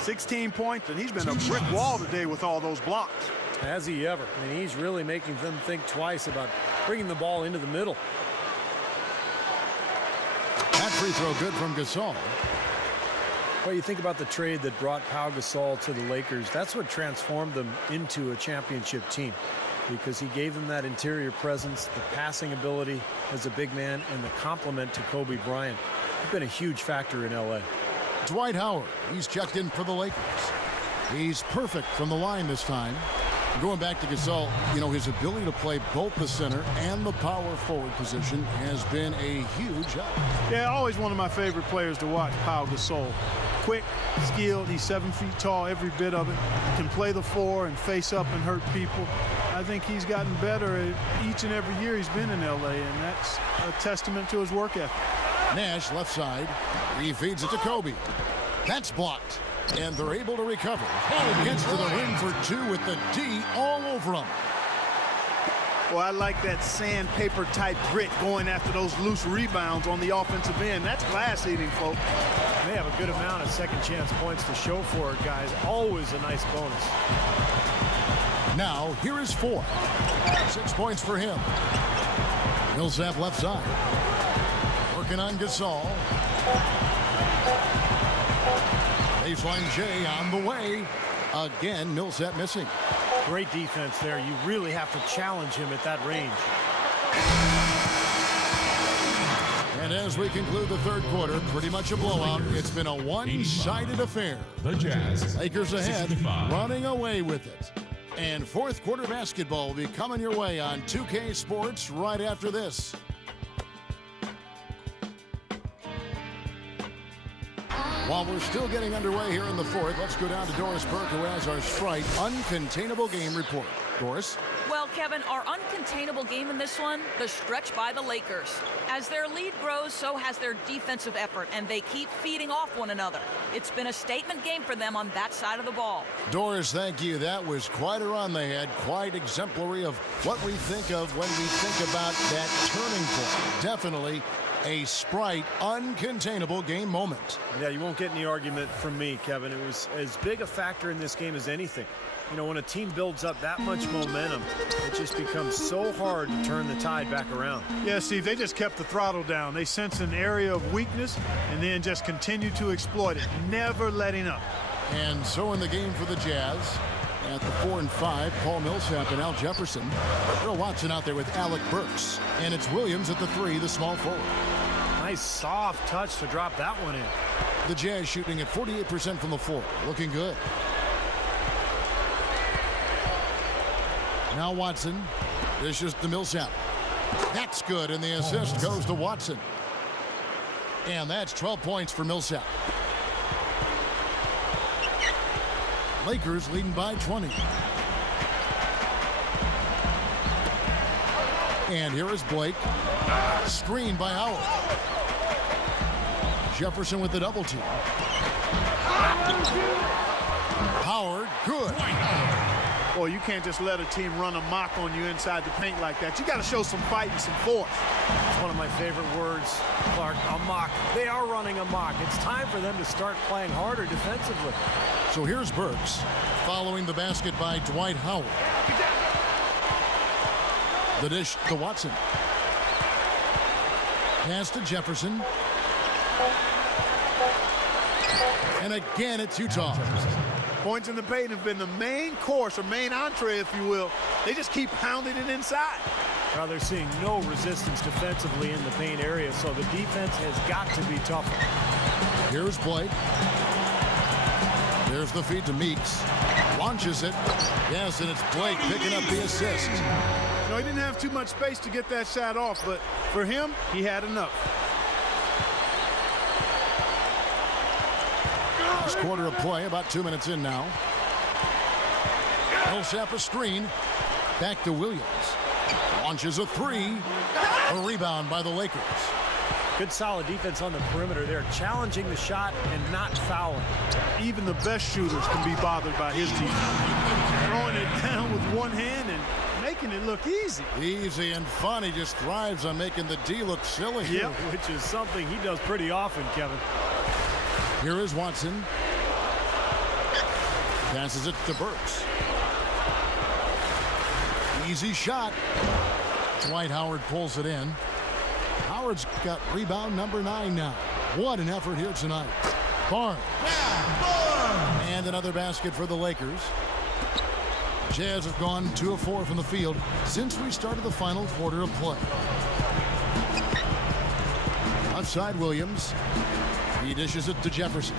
16 points, and he's been a brick wall today with all those blocks. Has he ever? I mean, he's really making them think twice about bringing the ball into the middle. That free throw good from Gasol. Well, you think about the trade that brought Pau Gasol to the Lakers. That's what transformed them into a championship team, because he gave them that interior presence, the passing ability as a big man, and the complement to Kobe Bryant. He's been a huge factor in L.A. Dwight Howard, he's checked in for the Lakers. He's perfect from the line this time. Going back to Gasol, you know, his ability to play both the center and the power forward position has been a huge help. Yeah, always one of my favorite players to watch, Pau Gasol. Quick, skilled, he's 7 feet tall, every bit of it. Can play the 4 and face up and hurt people. I think he's gotten better each and every year he's been in L.A., and that's a testament to his work ethic. Nash left side. He feeds it to Kobe. That's blocked. And they're able to recover. Gets to the rim for 2 with the D all over him. Well, I like that sandpaper type grit going after those loose rebounds on the offensive end. That's glass eating, folks. They have a good amount of second chance points to show for it, guys. Always a nice bonus. Now, here is 4. 6 points for him. Millsap left side. Working on Gasol. Baseline J on the way. Again, Millsap missing. Great defense there. You really have to challenge him at that range. And as we conclude the third quarter, pretty much a blowout. It's been a one-sided affair. The Jazz. Lakers ahead, 65. running away with it. And fourth quarter basketball will be coming your way on 2K Sports right after this. While we're still getting underway here in the fourth, let's go down to Doris Burke, who has our Sprite Uncontainable Game Report. Doris? Well, Kevin, our uncontainable game in this one, the stretch by the Lakers. As their lead grows, so has their defensive effort, and they keep feeding off one another. It's been a statement game for them on that side of the ball. Doris, thank you. That was quite a run they had, quite exemplary of what we think of when we think about that turning point. Definitely a Sprite uncontainable game moment. Yeah, you won't get any argument from me, Kevin. It was as big a factor in this game as anything. You know, when a team builds up that much momentum, it just becomes so hard to turn the tide back around. Yeah, Steve, they just kept the throttle down. They sensed an area of weakness and then just continued to exploit it, never letting up. And so in the game for the Jazz, At the 4 and 5, Paul Millsap and Al Jefferson. Earl Watson out there with Alec Burks. And it's Williams at the 3, the small forward. Nice soft touch to drop that one in. The Jazz shooting at 48% from the floor. Looking good. Now Watson. This is the Millsap. That's good, and the assist goes to Watson. And that's 12 points for Millsap. Lakers leading by 20. And here is Blake. Screen by Howard. Jefferson with the double team. Howard, good. Boy, you can't just let a team run amok on you inside the paint like that. You got to show some fight and some force. It's one of my favorite words, Clark, amok. They are running amok. It's time for them to start playing harder defensively. So here's Burks following the basket by Dwight Howard. The dish to Watson. Pass to Jefferson. And again, it's Utah. Points in the paint have been the main course, or main entree, if you will. They just keep pounding it inside. Well, they're seeing no resistance defensively in the paint area, so the defense has got to be tougher. Here's Blake. There's the feed to Meeks. Launches it. Yes, and it's Blake picking up the assist. No, he didn't have too much space to get that shot off, but for him, he had enough. First quarter of play, about 2 minutes in now. Millsap a screen. Back to Williams. Launches a 3. A rebound by the Lakers. Good solid defense on the perimeter there, challenging the shot and not fouling. Even the best shooters can be bothered by his defense. Throwing it down with one hand and making it look easy. Easy and fun. He just thrives on making the D look silly. Yep, which is something he does pretty often, Kevin. Here is Watson. Passes it to Burks. Easy shot. Dwight Howard pulls it in. Howard's got rebound number 9 now. What an effort here tonight. Barnes. And another basket for the Lakers. Jazz have gone 2 of 4 from the field since we started the final quarter of play. Outside Williams. He dishes it to Jefferson.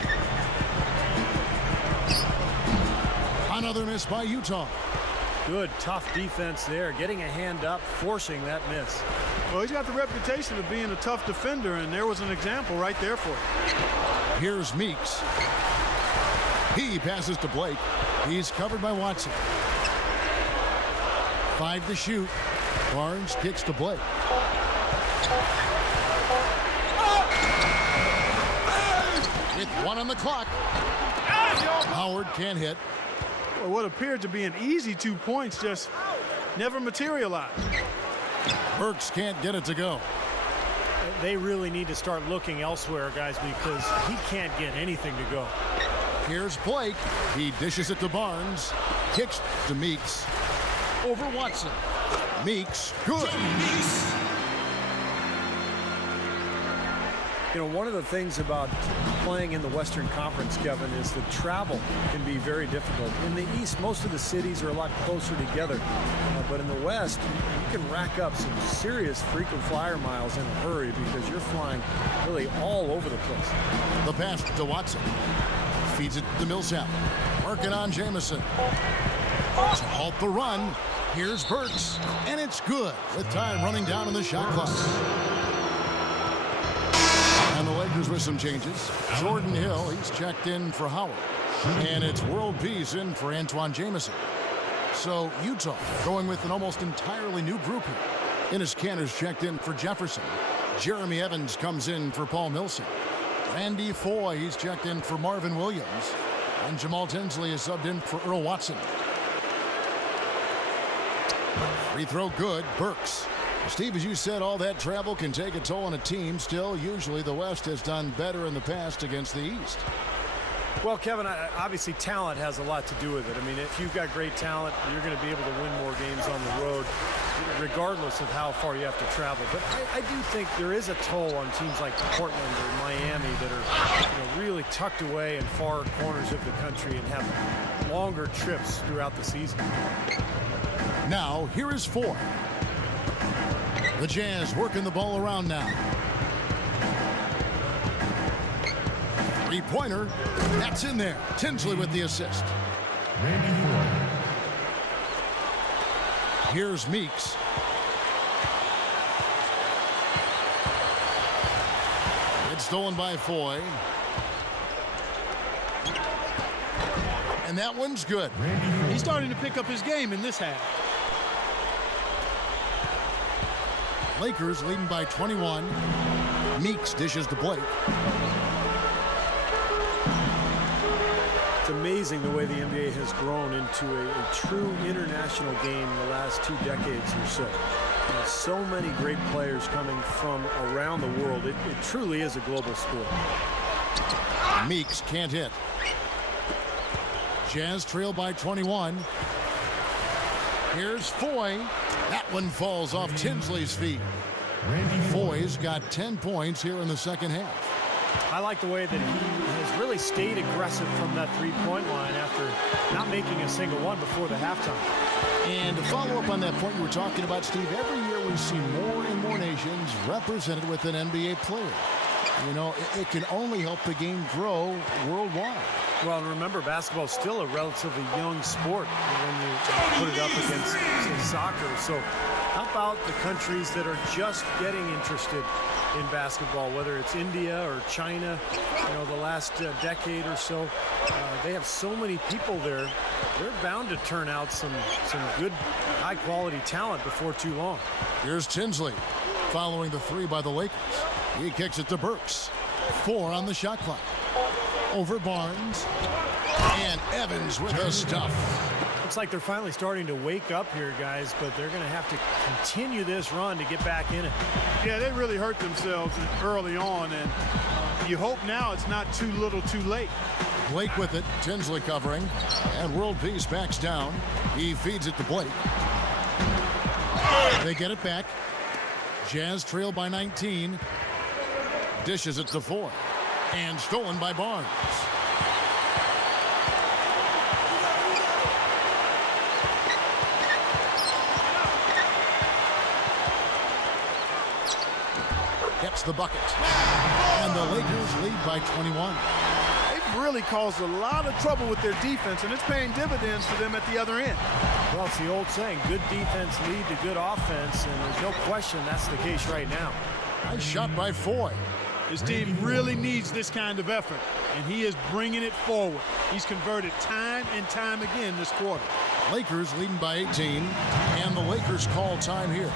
Another miss by Utah. Good, tough defense there, getting a hand up, forcing that miss. Well, he's got the reputation of being a tough defender, and there was an example right there for him. Here's Meeks. He passes to Blake. He's covered by Watson. 5 to shoot. Barnes kicks to Blake. With 1 on the clock. Howard can't hit. Well, what appeared to be an easy 2 points just never materialized. Burks can't get it to go. They really need to start looking elsewhere, guys, because he can't get anything to go. Here's Blake. He dishes it to Barnes. Kicks to Meeks. Over Watson. Meeks, good. You know, one of the things about playing in the Western Conference, Kevin, is the travel can be very difficult. In the East, most of the cities are a lot closer together. But in the West, you can rack up some serious frequent flyer miles in a hurry because you're flying really all over the place. The pass to Watson. Feeds it to Millsap. Working on Jamison. To halt the run. Here's Burks. And it's good with time running down on the shot clock. And the Lakers with some changes. Jordan Hill, he's checked in for Howard. And it's World Peace in for Antoine Jamison. So Utah going with an almost entirely new group here. Enes Kanter's checked in for Jefferson. Jeremy Evans comes in for Paul Millsap. Randy Foye, he's checked in for Marvin Williams. And Jamal Tinsley is subbed in for Earl Watson. Free throw good, Burks. Steve, as you said, all that travel can take a toll on a team. Still, usually the West has done better in the past against the East. Well, Kevin, obviously talent has a lot to do with it. I mean, if you've got great talent, you're going to be able to win more games on the road, regardless of how far you have to travel. But I do think there is a toll on teams like Portland or Miami that are really tucked away in far corners of the country and have longer trips throughout the season. Now, here is Foy. The Jazz working the ball around now. Three-pointer. That's in there. Tinsley with the assist. Randy Foy. Here's Meeks. It's stolen by Foy. And that one's good. He's starting to pick up his game in this half. Lakers leading by 21. Meeks dishes to Blake. It's amazing the way the NBA has grown into a true international game in the last 2 decades or so. So many great players coming from around the world. It truly is a global sport. Meeks can't hit. Jazz trail by 21. Here's Foy. That one falls off Tinsley's feet. Foy's got 10 points here in the second half. I like the way that he has really stayed aggressive from that three-point line after not making a single one before the halftime. And to follow up on that point you were talking about, Steve, every year we see more and more nations represented with an NBA player. You know, it can only help the game grow worldwide. Well, and remember, basketball is still a relatively young sport when you put it up against, say, soccer. So how about the countries that are just getting interested in basketball, whether it's India or China, you know, the last decade or so. They have so many people there. They're bound to turn out some good, high-quality talent before too long. Here's Tinsley following the three by the Lakers. He kicks it to Burks. 4 on the shot clock. Over Barnes. And Evans with the stuff. Looks like they're finally starting to wake up here, guys, but they're going to have to continue this run to get back in it. Yeah, they really hurt themselves early on, and you hope now it's not too little too late. Blake with it. Tinsley covering. And World Peace backs down. He feeds it to Blake. They get it back. Jazz trail by 19. Dishes it to Foy. And stolen by Barnes. Gets the bucket. And the Lakers lead by 21. They've really caused a lot of trouble with their defense, and it's paying dividends for them at the other end. Well, it's the old saying, good defense lead to good offense, and there's no question that's the case right now. Nice shot by Foy. His team really needs this kind of effort, and he is bringing it forward. He's converted time and time again this quarter. Lakers leading by 18, and the Lakers call time here.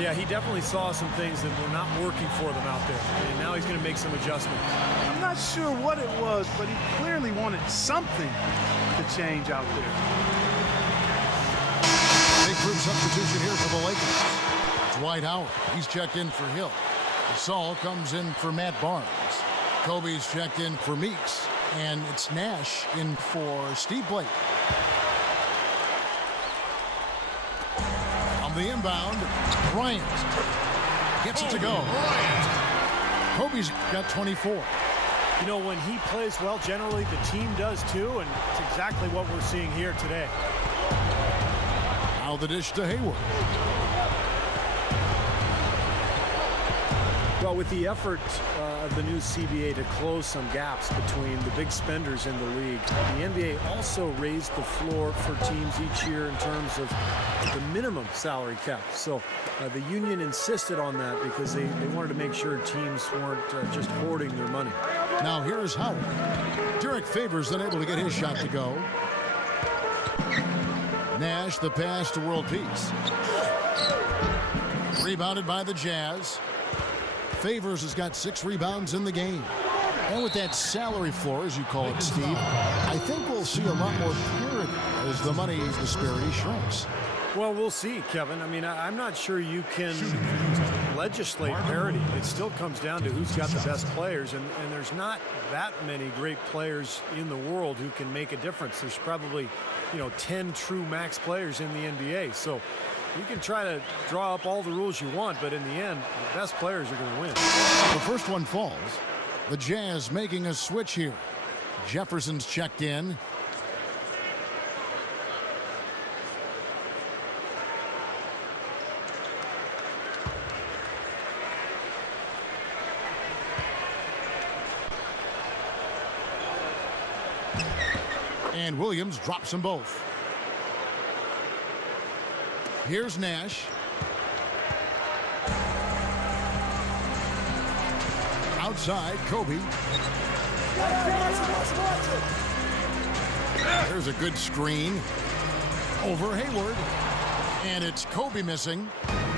Yeah, he definitely saw some things that were not working for them out there, and now he's going to make some adjustments. I'm not sure what it was, but he clearly wanted something to change out there. Big group substitution here for the Lakers. Dwight Howard, he's checked in for Hill. Saul comes in for Matt Barnes. Kobe's checked in for Meeks. And it's Nash in for Steve Blake. On the inbound, Bryant gets it to go. Kobe's got 24. You know, when he plays well, generally the team does too, and it's exactly what we're seeing here today. Now the dish to Hayward. Well, with the effort of the new CBA to close some gaps between the big spenders in the league, the NBA also raised the floor for teams each year in terms of the minimum salary cap. So the union insisted on that because they wanted to make sure teams weren't just hoarding their money. Now here's Howard. Derek Favors unable to get his shot to go. Nash the pass to World Peace. Rebounded by the Jazz. Favors has got 6 rebounds in the game. And with that salary floor, as you call it, Steve, I think we'll see a lot more parity as the money disparity shrinks. Well, we'll see, Kevin. I mean, I'm not sure you can legislate parity. It still comes down to who's got the best players, and there's not that many great players in the world who can make a difference. There's probably, 10 true max players in the NBA. So you can try to draw up all the rules you want, but in the end, the best players are going to win. The first one falls. The Jazz making a switch here. Jefferson's checked in. And Williams drops them both. Here's Nash. Outside, Kobe. There's a good screen. Over Hayward. And it's Kobe missing.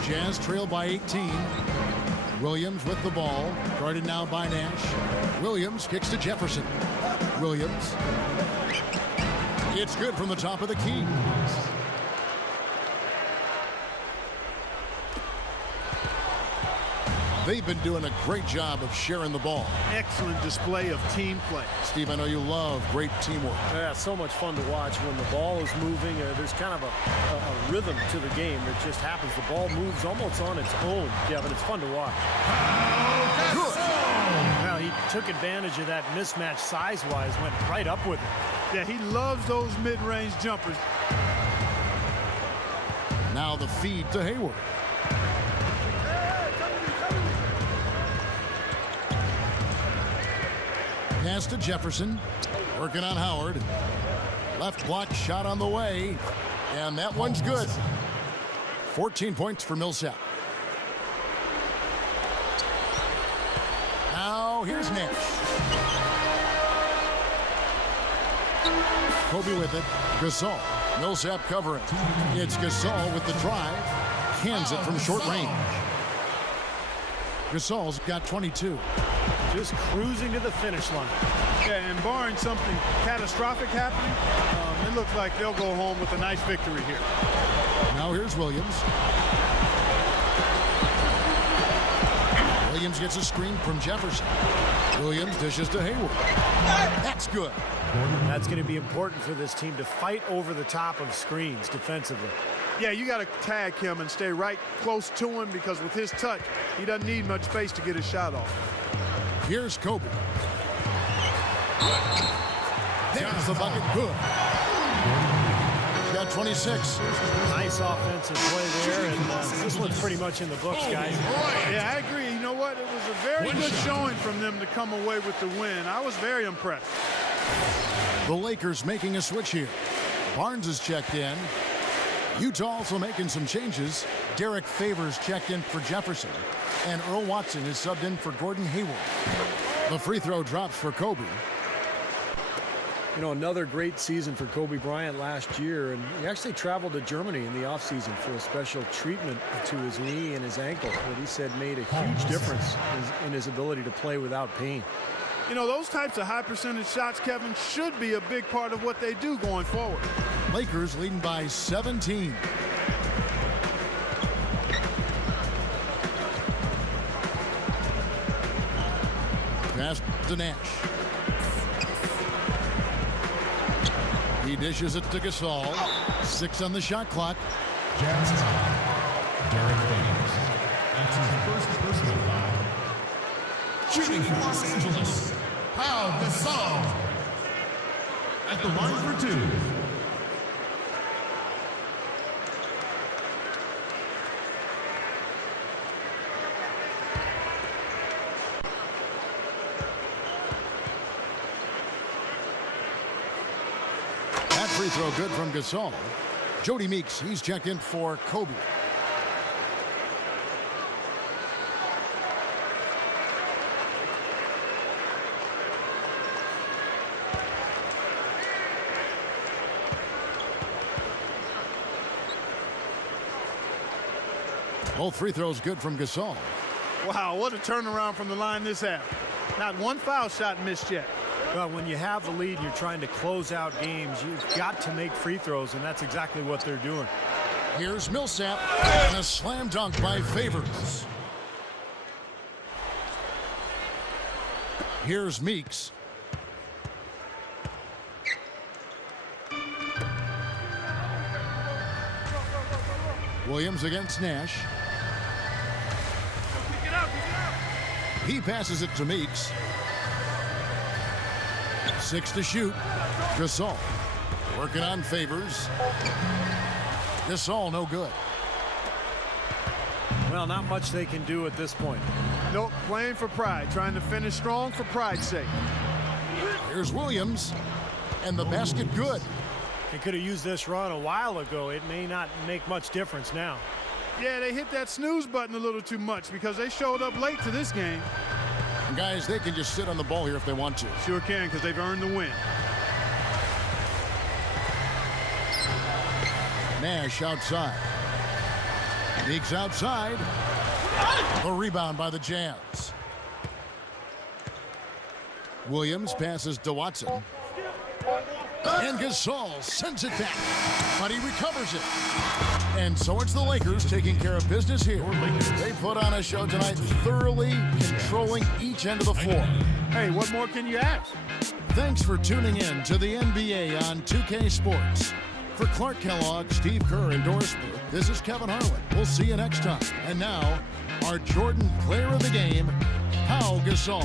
Jazz trail by 18. Williams with the ball. Guarded now by Nash. Williams kicks to Jefferson. Williams. It's good from the top of the key. They've been doing a great job of sharing the ball. Excellent display of team play. Steve, I know you love great teamwork. Yeah, so much fun to watch when the ball is moving. There's kind of a rhythm to the game that just happens. The ball moves almost on its own, Kevin. It's fun to watch. Good. Now, he took advantage of that mismatch size-wise, went right up with it. Yeah, he loves those mid-range jumpers. Now the feed to Hayward. Pass to Jefferson. Working on Howard. Left block shot on the way. And that one's good. 14 points for Millsap. Now here's Nash. Kobe with it. Gasol. Millsap covering. It's Gasol with the drive. Cans it from short range. Gasol's got 22. Just cruising to the finish line. Yeah, and barring something catastrophic happening, it looks like they'll go home with a nice victory here. Now here's Williams. Williams gets a screen from Jefferson. Williams dishes to Hayward. That's good. That's going to be important for this team to fight over the top of screens defensively. Yeah, you got to tag him and stay right close to him because with his touch, he doesn't need much space to get his shot off. Here's Kobe. There's the bucket. Good. He's got 26. Nice offensive play there, and this one's pretty much in the books, guys. Yeah, I agree. You know what? It was a very good showing from them to come away with the win. I was very impressed. The Lakers making a switch here. Barnes is checked in. Utah also making some changes. Derek Favors checked in for Jefferson. And Earl Watson is subbed in for Gordon Hayward. The free throw drops for Kobe. You know, another great season for Kobe Bryant last year, and he actually traveled to Germany in the offseason for a special treatment to his knee and his ankle that he said made a huge difference in his ability to play without pain. You know, those types of high percentage shots, Kevin, should be a big part of what they do going forward. Lakers leading by 17. Pass to Nash. He dishes it to Gasol. 6 on the shot clock. Jazz time. Derek Favors. That's his first personal foul. Shooting for Los Angeles. Pau Gasol. At the line for 2. Free throw good from Gasol. Jody Meeks, he's checked in for Kobe. Both free throws good from Gasol. Wow, what a turnaround from the line this half. Not one foul shot missed yet. Well, when you have the lead and you're trying to close out games, you've got to make free throws, and that's exactly what they're doing. Here's Millsap and a slam dunk by Favors. Here's Meeks. Williams against Nash. He passes it to Meeks. 6 to shoot. Gasol working on Favors. Gasol no good. Well, not much they can do at this point. Nope, playing for pride, trying to finish strong for pride's sake. Here's Williams. and the basket good. They could have used this run a while ago. It may not make much difference now. Yeah, they hit that snooze button a little too much because they showed up late to this game. And guys, they can just sit on the ball here if they want to. Sure can, because they've earned the win. Nash outside. Sneaks outside. The rebound by the Jazz. Williams passes to Watson. And Gasol sends it back, but he recovers it. And so it's the Lakers taking care of business here. They put on a show tonight, thoroughly controlling each end of the floor. Hey, what more can you ask? Thanks for tuning in to the NBA on 2K Sports. For Clark Kellogg, Steve Kerr, and Doris Burke, this is Kevin Harlan. We'll see you next time. And now, our Jordan Player of the Game, Pau Gasol.